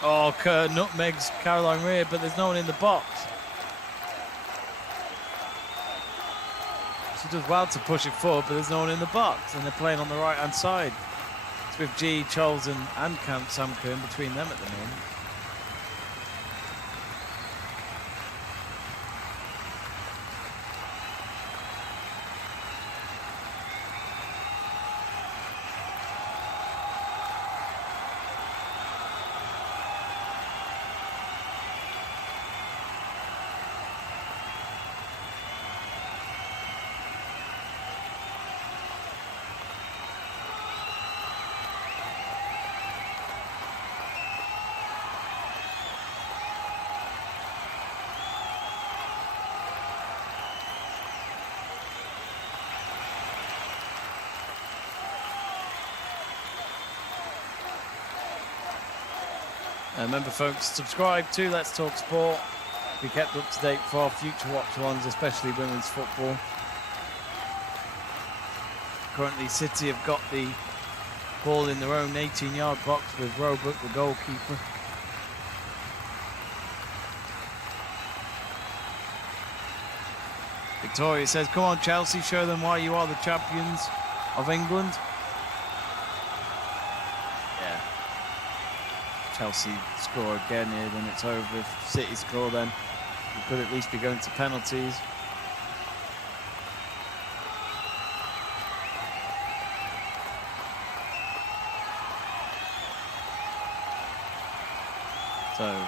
Oh, Kerr nutmegs Caroline Rear, but there's no one in the box. She does well to push it forward, but there's no one in the box, and they're playing on the right-hand side. It's with G, Charles, and Camp Sam Kerr between them at the moment. Remember, folks, subscribe to Let's Talk Sport. Be kept up to date for our future watch-alongs, especially women's football. Currently, City have got the ball in their own 18-yard box with Roebuck, the goalkeeper. Victoria says, "Come on, Chelsea, show them why you are the champions of England." Chelsea score again here, then it's over. If City score, then we could at least be going to penalties. So,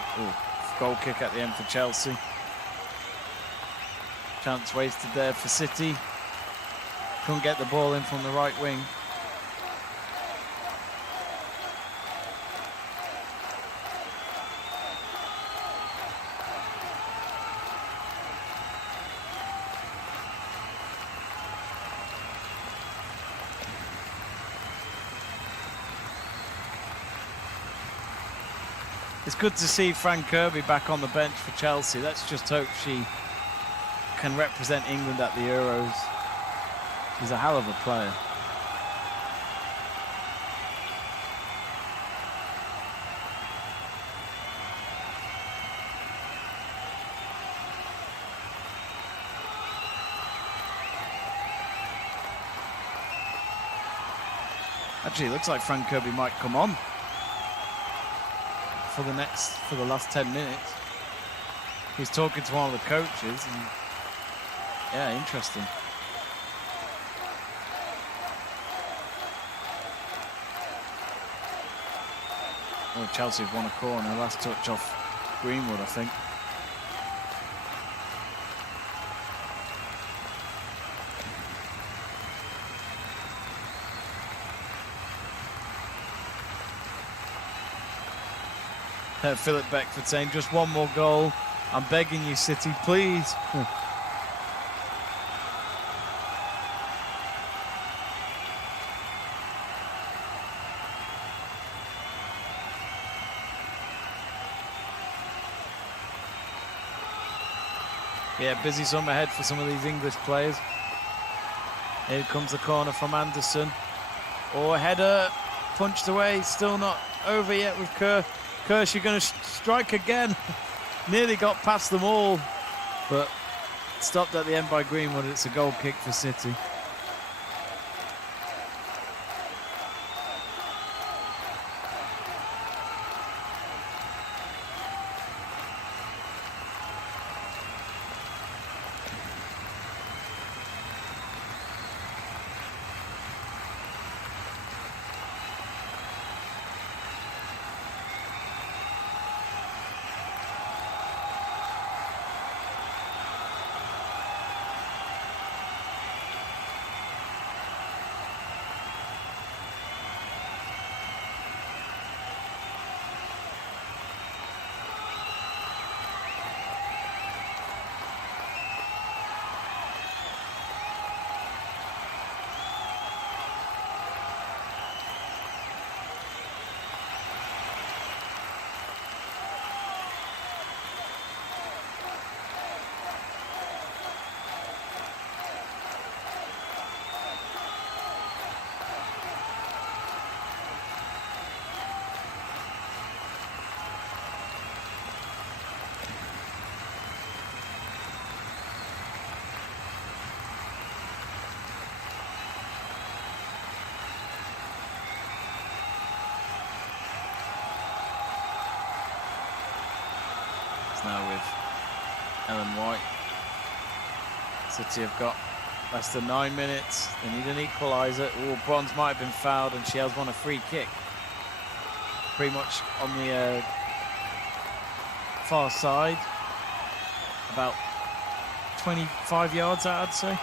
goal kick at the end for Chelsea. Chance wasted there for City. Couldn't get the ball in from the right wing. It's good to see Fran Kirby back on the bench for Chelsea. Let's just hope she can represent England at the Euros. She's a hell of a player. Actually, it looks like Fran Kirby might come on for the last 10 minutes. He's talking to one of the coaches, and yeah, interesting. Oh, Chelsea have won a corner. Last touch off Greenwood, I think. Philip Beckford saying, "Just one more goal. I'm begging you, City, please." Yeah, busy summer ahead for some of these English players. Here comes the corner from Anderson. Or header punched away, still not over yet with Kerr. Kerr, you're going to strike again. Nearly got past them all, but stopped at the end by Greenwood. It's a goal kick for City. now with Ellen White. City have got less than 9 minutes. They need an equaliser. Oh, Bronze might have been fouled, and she has won a free kick. Pretty much on the far side. About 25 yards out, I'd say.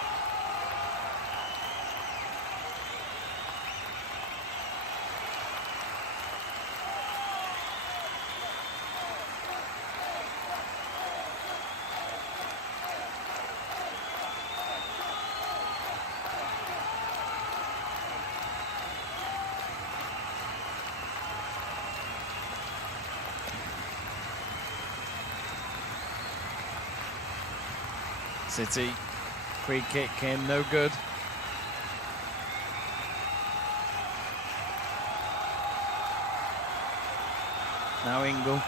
City, free kick in, no good. Now Ingle.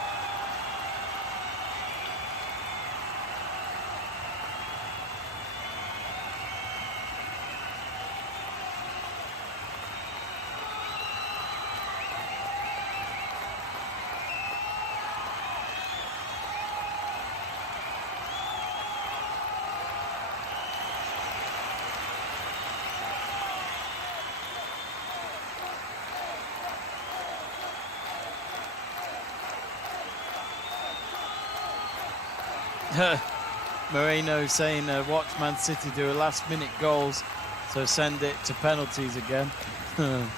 Moreno saying watch Man City do a last minute goals, so send it to penalties again. Well,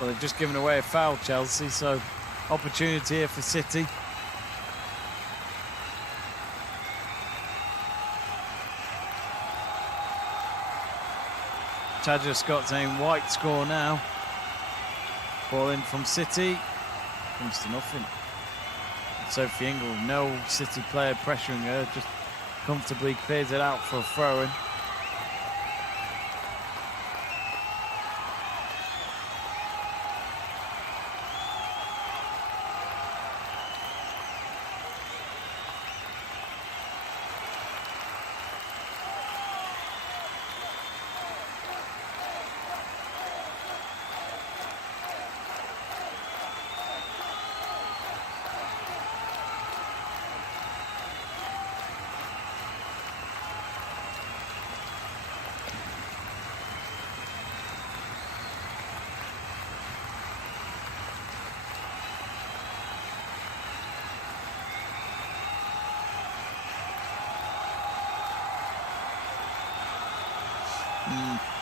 they've just given away a foul, Chelsea, so opportunity here for City. Tadger Scott saying White score now. Ball in from City, comes to nothing. Sophie Ingle, no City player pressuring her, just comfortably clears it out for a throw-in.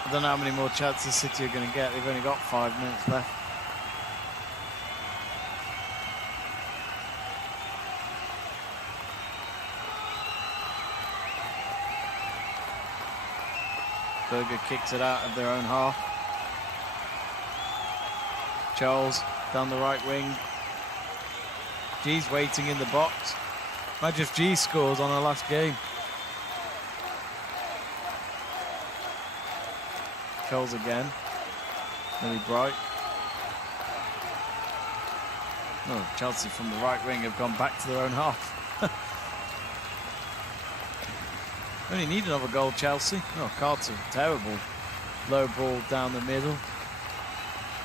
I don't know how many more chances City are going to get. They've only got 5 minutes left. Berger kicks it out of their own half. Charles down the right wing. G's waiting in the box. Imagine if G scores on her last game. Charles again. Really bright. Oh, Chelsea from the right wing have gone back to their own half. Only need another goal, Chelsea. Oh, Carter, terrible. Low ball down the middle.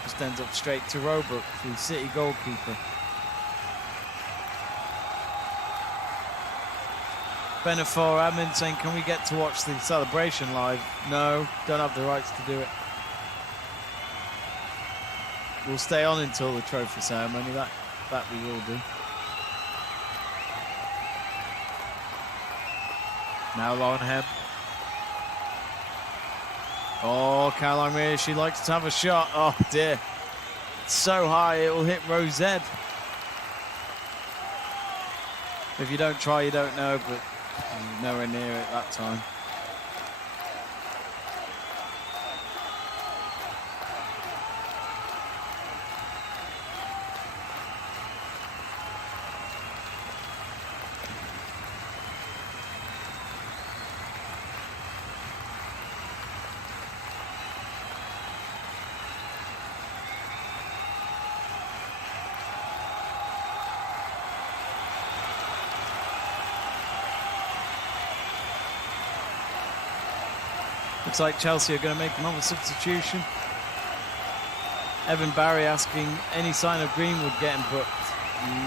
Just ends up straight to Robert, the City goalkeeper. Benefor Admin saying, can we get to watch the celebration live? No, don't have the rights to do it. We'll stay on until the trophy ceremony, that we will do. Now Lauren Hemp. Oh, Caroline Mears, she likes to have a shot. Oh dear. It's so high it will hit Rosette. If you don't try, you don't know, but nowhere near it that time. Looks like Chelsea are going to make another substitution. Evan Barry asking, any sign of Greenwood getting booked?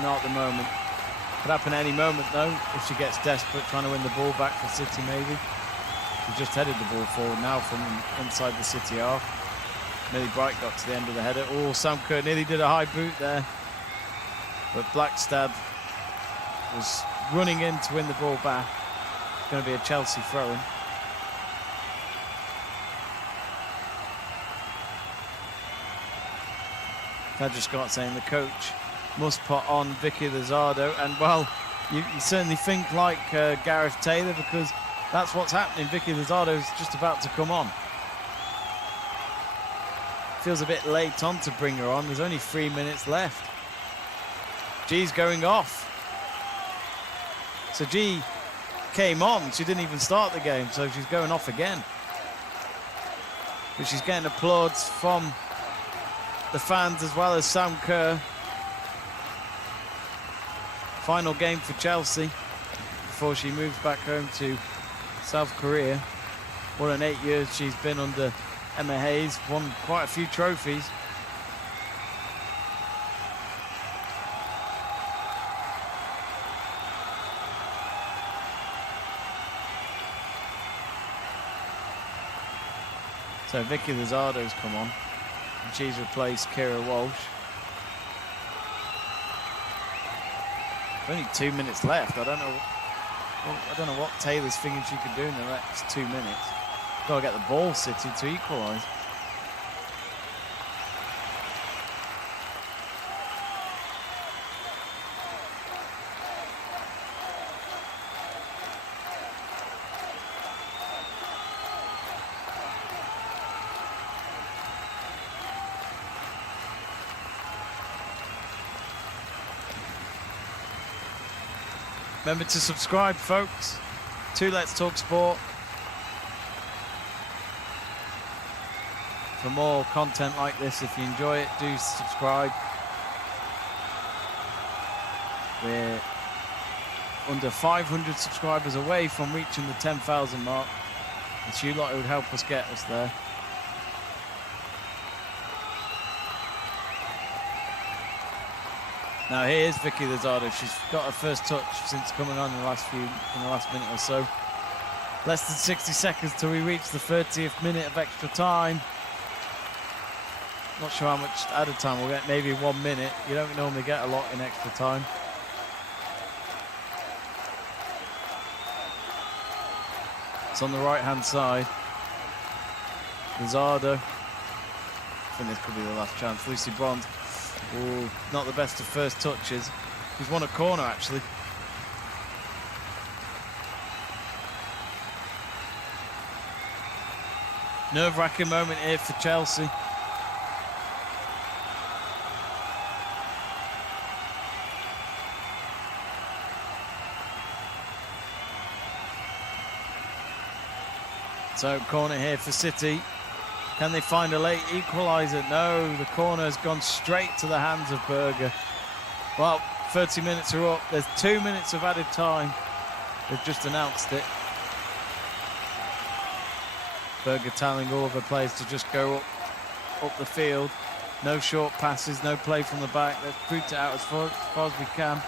Not at the moment. Could happen any moment though, if she gets desperate trying to win the ball back for City maybe. She just headed the ball forward now from inside the City half. Millie Bright got to the end of the header. Oh, Sam Kerr nearly did a high boot there. But Blackstad was running in to win the ball back. It's going to be a Chelsea throw-in. Fedra Scott saying the coach must put on Vicky Lizardo, and well, you certainly think like Gareth Taylor, because that's what's happening. Vicky Lizardo's just about to come on. Feels a bit late on to bring her on. There's only 3 minutes left. G's going off. So G came on. She didn't even start the game, so she's going off again. But she's getting applause from the fans as well as Sam Kerr. Final game for Chelsea before she moves back home to South Korea. More than 8 years she's been under Emma Hayes, won quite a few trophies. So Vicky Lizardo's come on, and she's replaced Kira Walsh. Only 2 minutes left. I don't know what Taylor's thinking she could do in the next 2 minutes. Got to get the ball, City, to equalise. Remember to subscribe, folks, to Let's Talk Sport for more content like this. If you enjoy it, do subscribe. We're under 500 subscribers away from reaching the 10,000 mark. It's you lot who would help us get us there. Now here's Vicky Lizardo. She's got her first touch since coming on in the last minute or so. Less than 60 seconds till we reach the 30th minute of extra time. Not sure how much added time we'll get, maybe 1 minute. You don't normally get a lot in extra time. It's on the right hand side. Lizardo. I think this could be the last chance. Lucy Bond. Ooh, not the best of first touches. She's won a corner actually. Nerve-wracking moment here for Chelsea. So corner here for City. Can they find a late equaliser? No, the corner has gone straight to the hands of Berger. Well, 30 minutes are up. There's 2 minutes of added time. They've just announced it. Berger telling all of her players to just go up the field. No short passes, no play from the back. Let's boot it out as far as we can.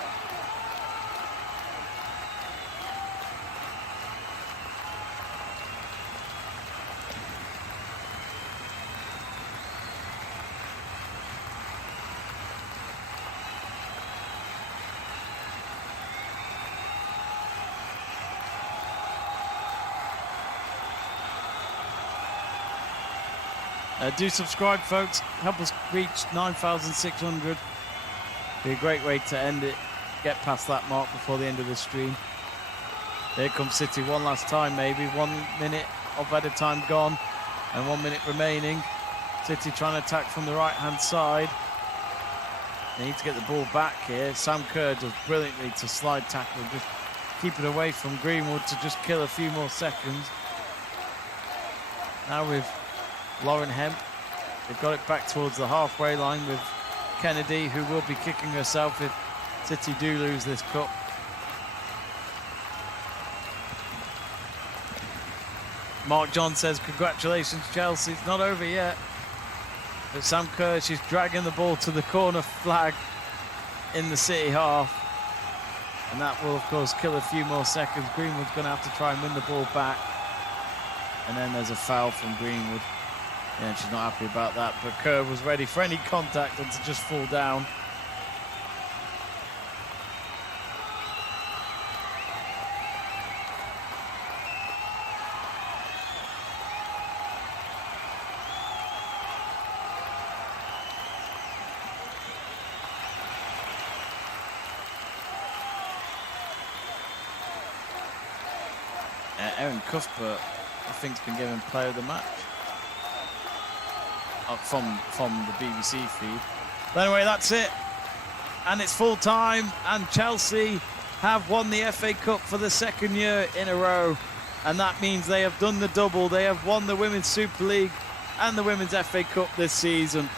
Do subscribe, folks. Help us reach 9,600. Be a great way to end it. Get past that mark before the end of the stream. Here comes City one last time, maybe. 1 minute of added time gone and 1 minute remaining. City trying to attack from the right-hand side. They need to get the ball back here. Sam Kerr does brilliantly to slide tackle, just keep it away from Greenwood to just kill a few more seconds. Now with Lauren Hemp, they've got it back towards the halfway line with Kennedy, who will be kicking herself if City do lose this cup. Mark John says, congratulations Chelsea, it's not over yet. But Sam Kerr, she's dragging the ball to the corner flag in the City half. And that will, of course, kill a few more seconds. Greenwood's going to have to try and win the ball back. And then there's a foul from Greenwood. Yeah, she's not happy about that. But Kerr was ready for any contact and to just fall down. Cuthbert, I think, has been given player of the match from the BBC feed. But anyway, that's it. And it's full time, and Chelsea have won the FA Cup for the second year in a row. And that means they have done the double. They have won the Women's Super League and the Women's FA Cup this season.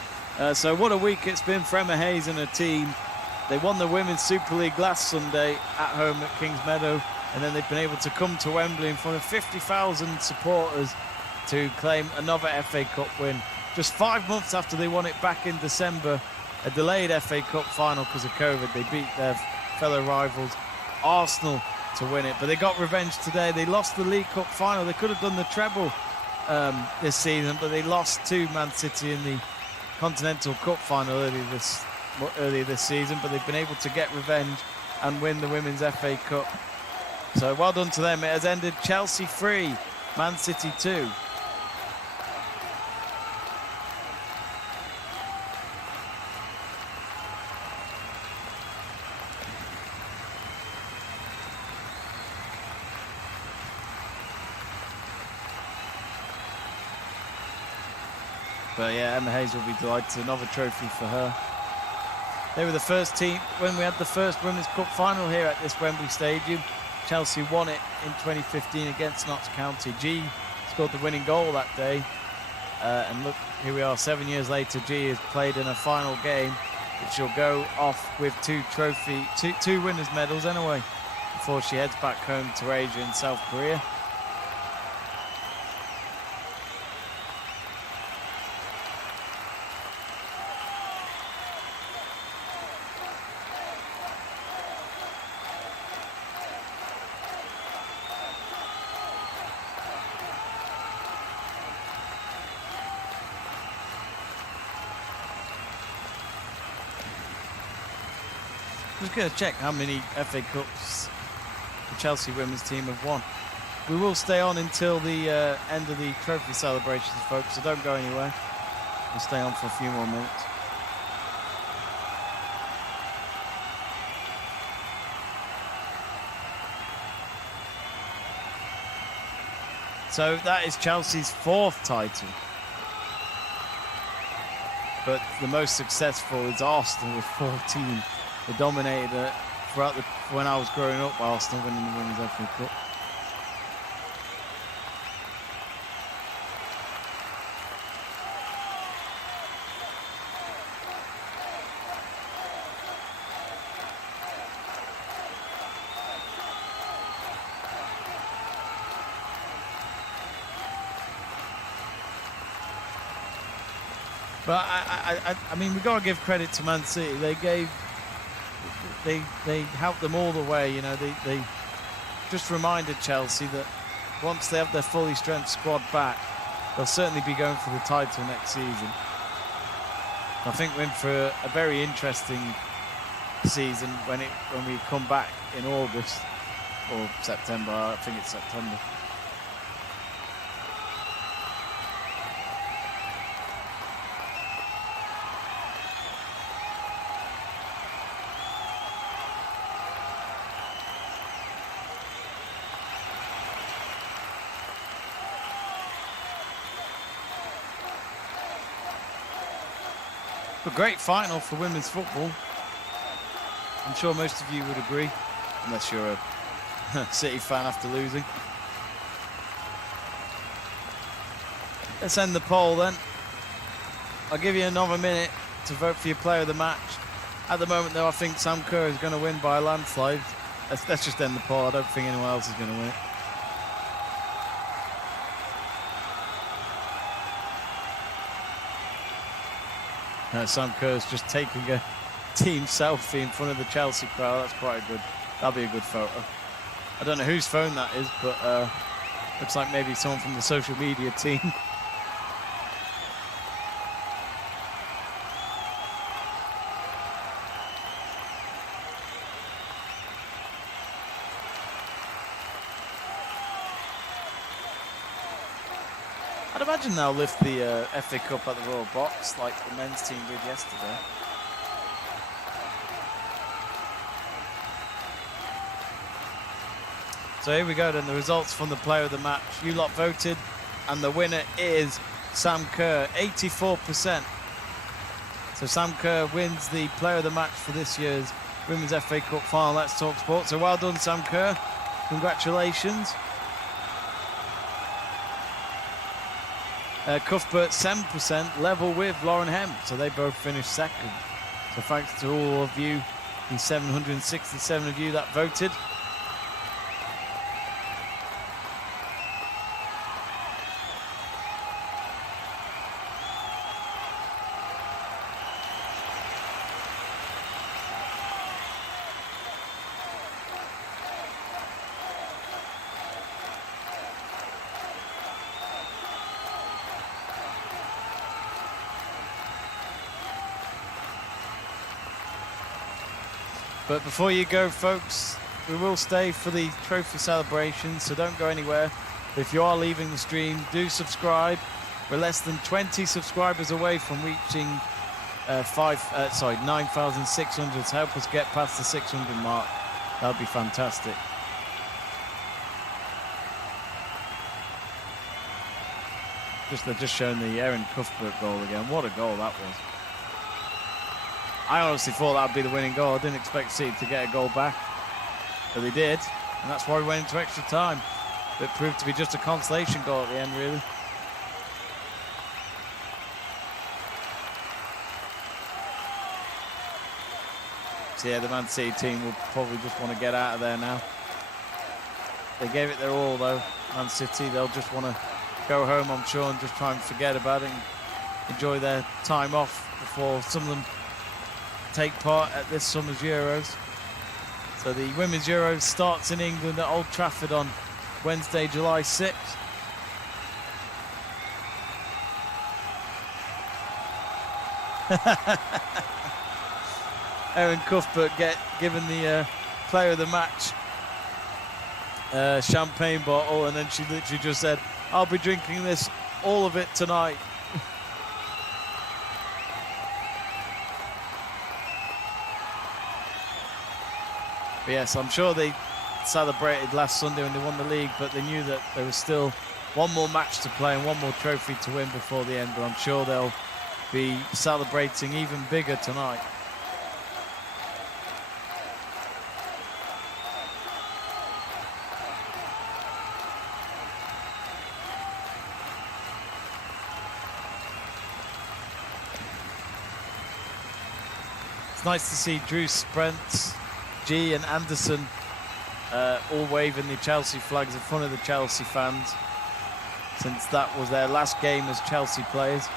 So what a week it's been for Emma Hayes and her team. They won the Women's Super League last Sunday at home at Kings Meadow. And then they've been able to come to Wembley in front of 50,000 supporters to claim another FA Cup win. Just 5 months after they won it back in December, a delayed FA Cup final because of COVID. They beat their fellow rivals, Arsenal, to win it. But they got revenge today. They lost the League Cup final. They could have done the treble this season, but they lost to Man City in the Continental Cup final earlier this season. But they've been able to get revenge and win the Women's FA Cup. So well done to them. It has ended Chelsea 3, Man City 2. But yeah, Emma Hayes will be delighted. Another trophy for her. They were the first team when we had the first Women's Cup final here at this Wembley Stadium. Chelsea won it in 2015 against Notts County. G scored the winning goal that day. And look, here we are 7 years later. G has played in a final game, which she'll go off with two winners' medals anyway, before she heads back home to Asia in South Korea. I'm just going to check how many FA Cups the Chelsea women's team have won. We will stay on until the end of the trophy celebrations, folks, so don't go anywhere. We'll stay on for a few more minutes. So that is Chelsea's 4th title. But the most successful is Arsenal with 14. They dominated it throughout when I was growing up, Arsenal winning the Women's FA Cup. But I mean, we've got to give credit to Man City. They helped them all the way. You know, they just reminded Chelsea that once they have their fully strength squad back, they'll certainly be going for the title next season. I think we're in for a very interesting season when we come back in August or September. I think it's September. A great final for women's football. I'm sure most of you would agree, unless you're a City fan after losing. Let's end the poll then. I'll give you another minute to vote for your player of the match. At the moment, though, I think Sam Kerr is going to win by a landslide. Let's just end the poll. I don't think anyone else is going to win it. Sam Kerr's just taking a team selfie in front of the Chelsea crowd. That's quite a That'll be a good photo. I don't know whose phone that is, but looks like maybe someone from the social media team. I'd imagine they'll lift the FA Cup at the Royal Box like the men's team did yesterday. So here we go then, the results from the player of the match. You lot voted, and the winner is Sam Kerr, 84%. So Sam Kerr wins the player of the match for this year's Women's FA Cup final. Let's Talk Sport. So well done, Sam Kerr. Congratulations. Cuthbert, 7%, level with Lauren Hemp. So they both finished second. So thanks to all of you, the 767 of you that voted. But before you go, folks, we will stay for the trophy celebration, so don't go anywhere. But if you are leaving the stream, do subscribe. We're less than 20 subscribers away from reaching 9,600 to help us get past the 600 mark. That would be fantastic. They're just showing the Erin Cuthbert goal again. What a goal that was. I honestly thought that would be the winning goal. I didn't expect City to get a goal back, but they did, and that's why we went into extra time. It proved to be just a consolation goal at the end, really. So yeah, the Man City team will probably just want to get out of there now. They gave it their all, though. Man City, they'll just want to go home, I'm sure, and just try and forget about it and enjoy their time off before some of them take part at this summer's Euros. So the Women's Euros starts in England at Old Trafford on Wednesday, July 6th. Erin Cuthbert given the player of the match champagne bottle, and then she literally just said, "I'll be drinking this, all of it tonight." But yes, I'm sure they celebrated last Sunday when they won the league, but they knew that there was still one more match to play and one more trophy to win before the end. But I'm sure they'll be celebrating even bigger tonight. It's nice to see Drew Sprents, G and Anderson all waving the Chelsea flags in front of the Chelsea fans, since that was their last game as Chelsea players.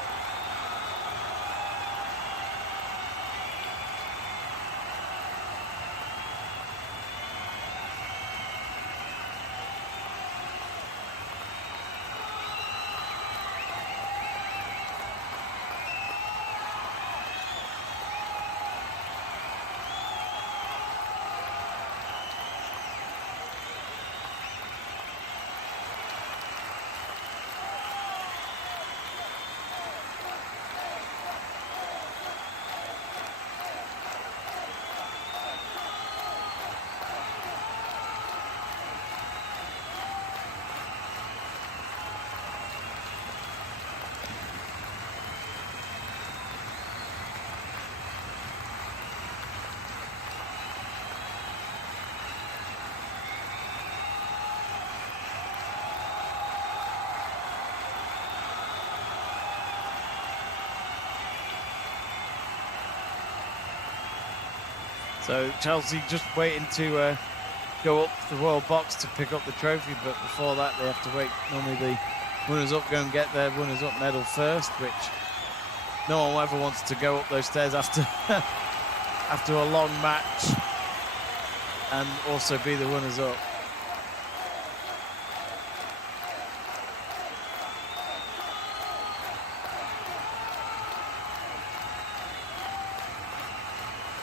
So Chelsea just waiting to go up the Royal Box to pick up the trophy, but before that they have to wait. Normally the runners-up go and get their runners-up medal first, which no one ever wants to go up those stairs after after a long match. and also be the runners-up.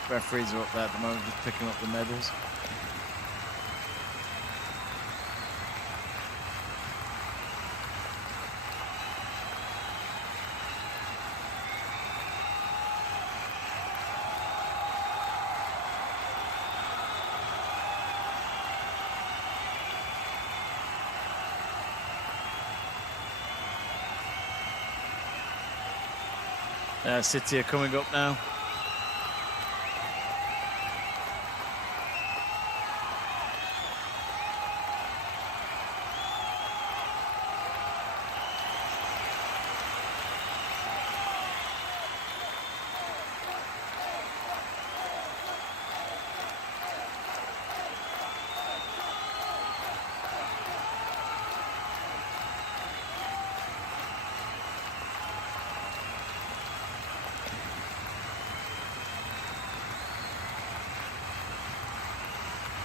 Referees are up there at the moment, just picking up the medals. City are coming up now.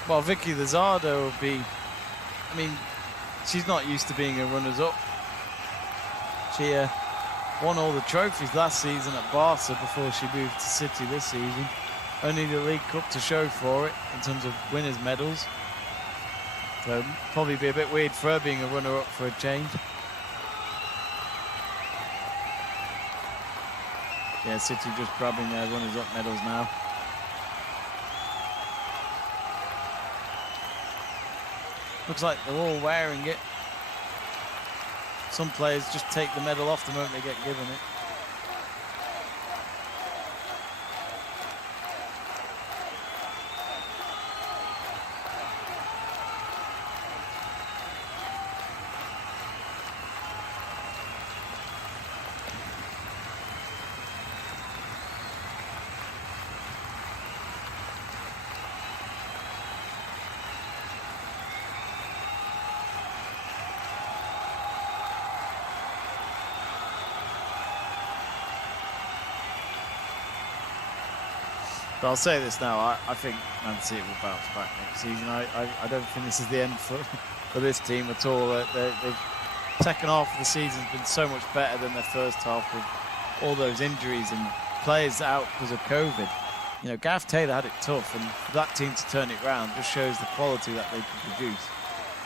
Well, Vicky Lozado will be, I mean, she's not used to being a runners-up. She won all the trophies last season at Barca before she moved to City this season. Only the League Cup to show for it in terms of winners' medals. So probably be a bit weird for her being a runner-up for a change. Yeah, City just grabbing their runners-up medals now. Looks like they're all wearing it. Some players just take the medal off the moment they get given it. But I'll say this now, I think Man City will bounce back next season. I don't think this is the end for this team at all. The second half of the season has been so much better than their first half with all those injuries and players out because of COVID. You know, Gareth Taylor had it tough, and for that team to turn it round just shows the quality that they can produce.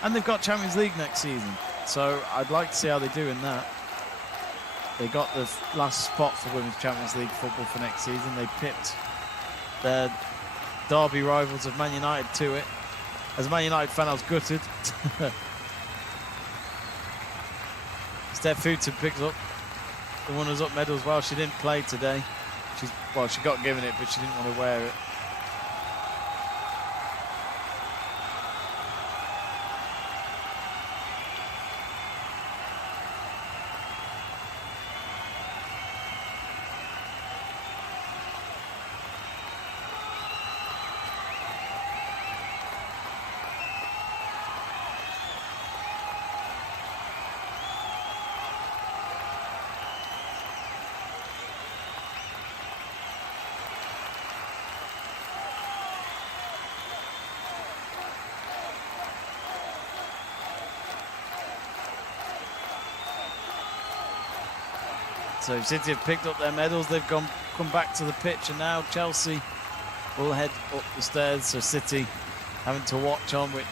And they've got Champions League next season, so I'd like to see how they do in that. They got the last spot for Women's Champions League football for next season. They pipped their derby rivals of Man United to it. As a Man United fan, I was gutted. Steph Futon picks up the runners-up medal as well. She didn't play today. She got given it, but she didn't want to wear it. So City have picked up their medals. They've come back to the pitch, and now Chelsea will head up the stairs. So City having to watch on, which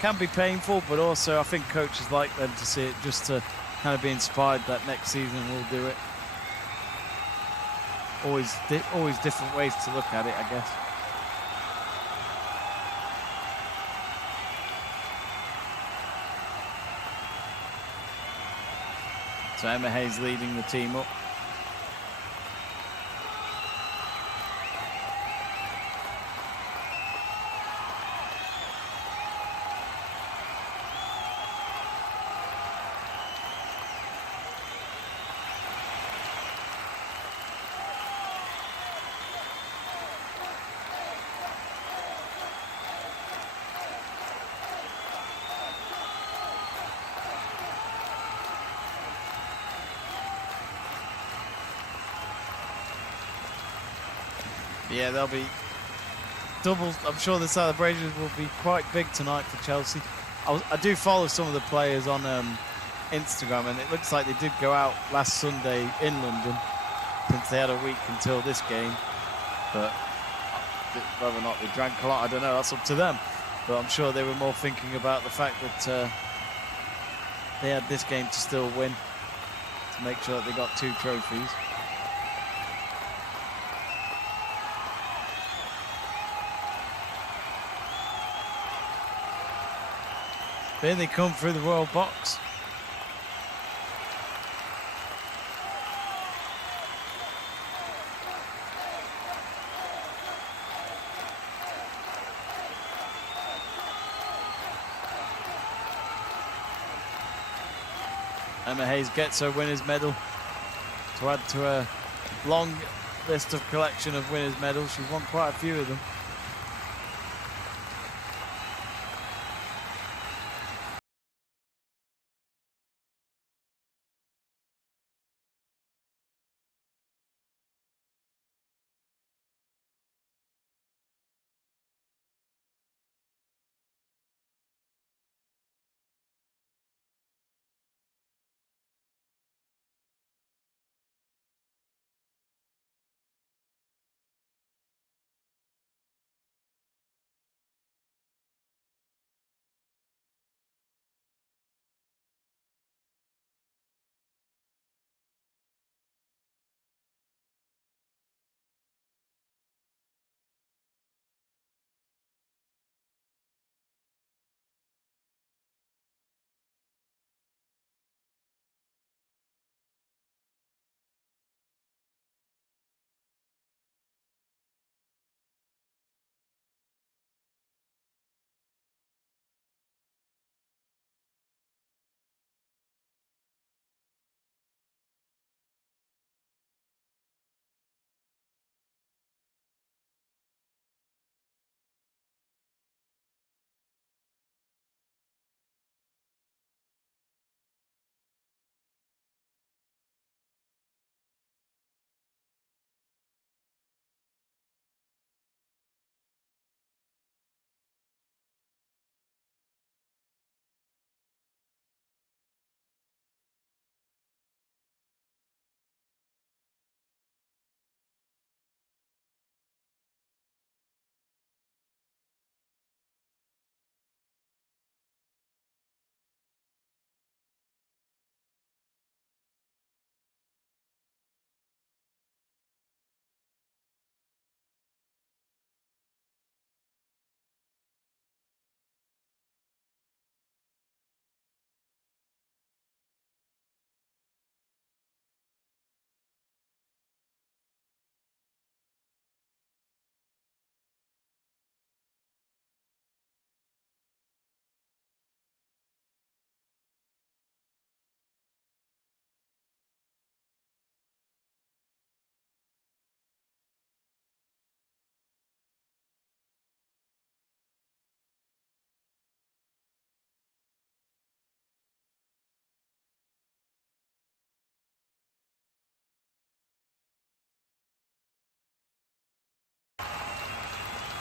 can be painful, but also I think coaches like them to see it just to kind of be inspired that next season we'll do it. Always different ways to look at it, I guess. So Emma Hayes leading the team up. Yeah, they'll be double. I'm sure the celebrations will be quite big tonight for Chelsea. I do follow some of the players on Instagram, and it looks like they did go out last Sunday in London, since they had a week until this game. But whether or not they drank a lot, I don't know. That's up to them. But I'm sure they were more thinking about the fact that they had this game to still win, to make sure that they got 2 trophies. Then they come through the royal box. Emma Hayes gets her winner's medal to add to a long list of collection of winners' medals. She's won quite a few of them.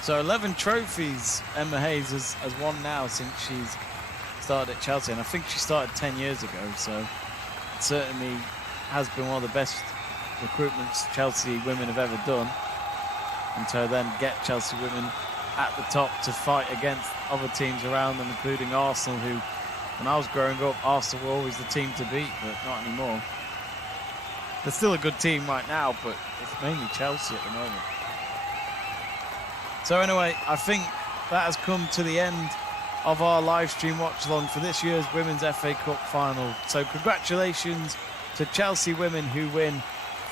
So 11 trophies Emma Hayes has won now since she's started at Chelsea, and I think she started 10 years ago, so it certainly has been one of the best recruitments Chelsea women have ever done, and to then get Chelsea women at the top to fight against other teams around them, including Arsenal, who, when I was growing up, Arsenal were always the team to beat, but not anymore. They're still a good team right now, but it's mainly Chelsea at the moment. So anyway, I think that has come to the end of our live stream watch along for this year's Women's FA Cup final. So congratulations to Chelsea women who win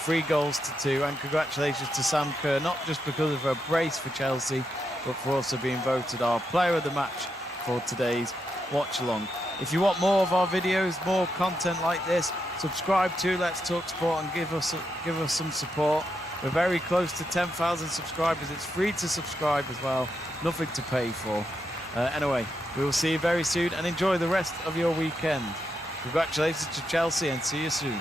3-2, and congratulations to Sam Kerr, not just because of her brace for Chelsea, but for also being voted our player of the match for today's watch along. If you want more of our videos, more content like this, subscribe to Let's Talk Sport and give us some support. We're very close to 10,000 subscribers. It's free to subscribe as well, nothing to pay for. Anyway, we will see you very soon, and enjoy the rest of your weekend. Congratulations to Chelsea, and see you soon.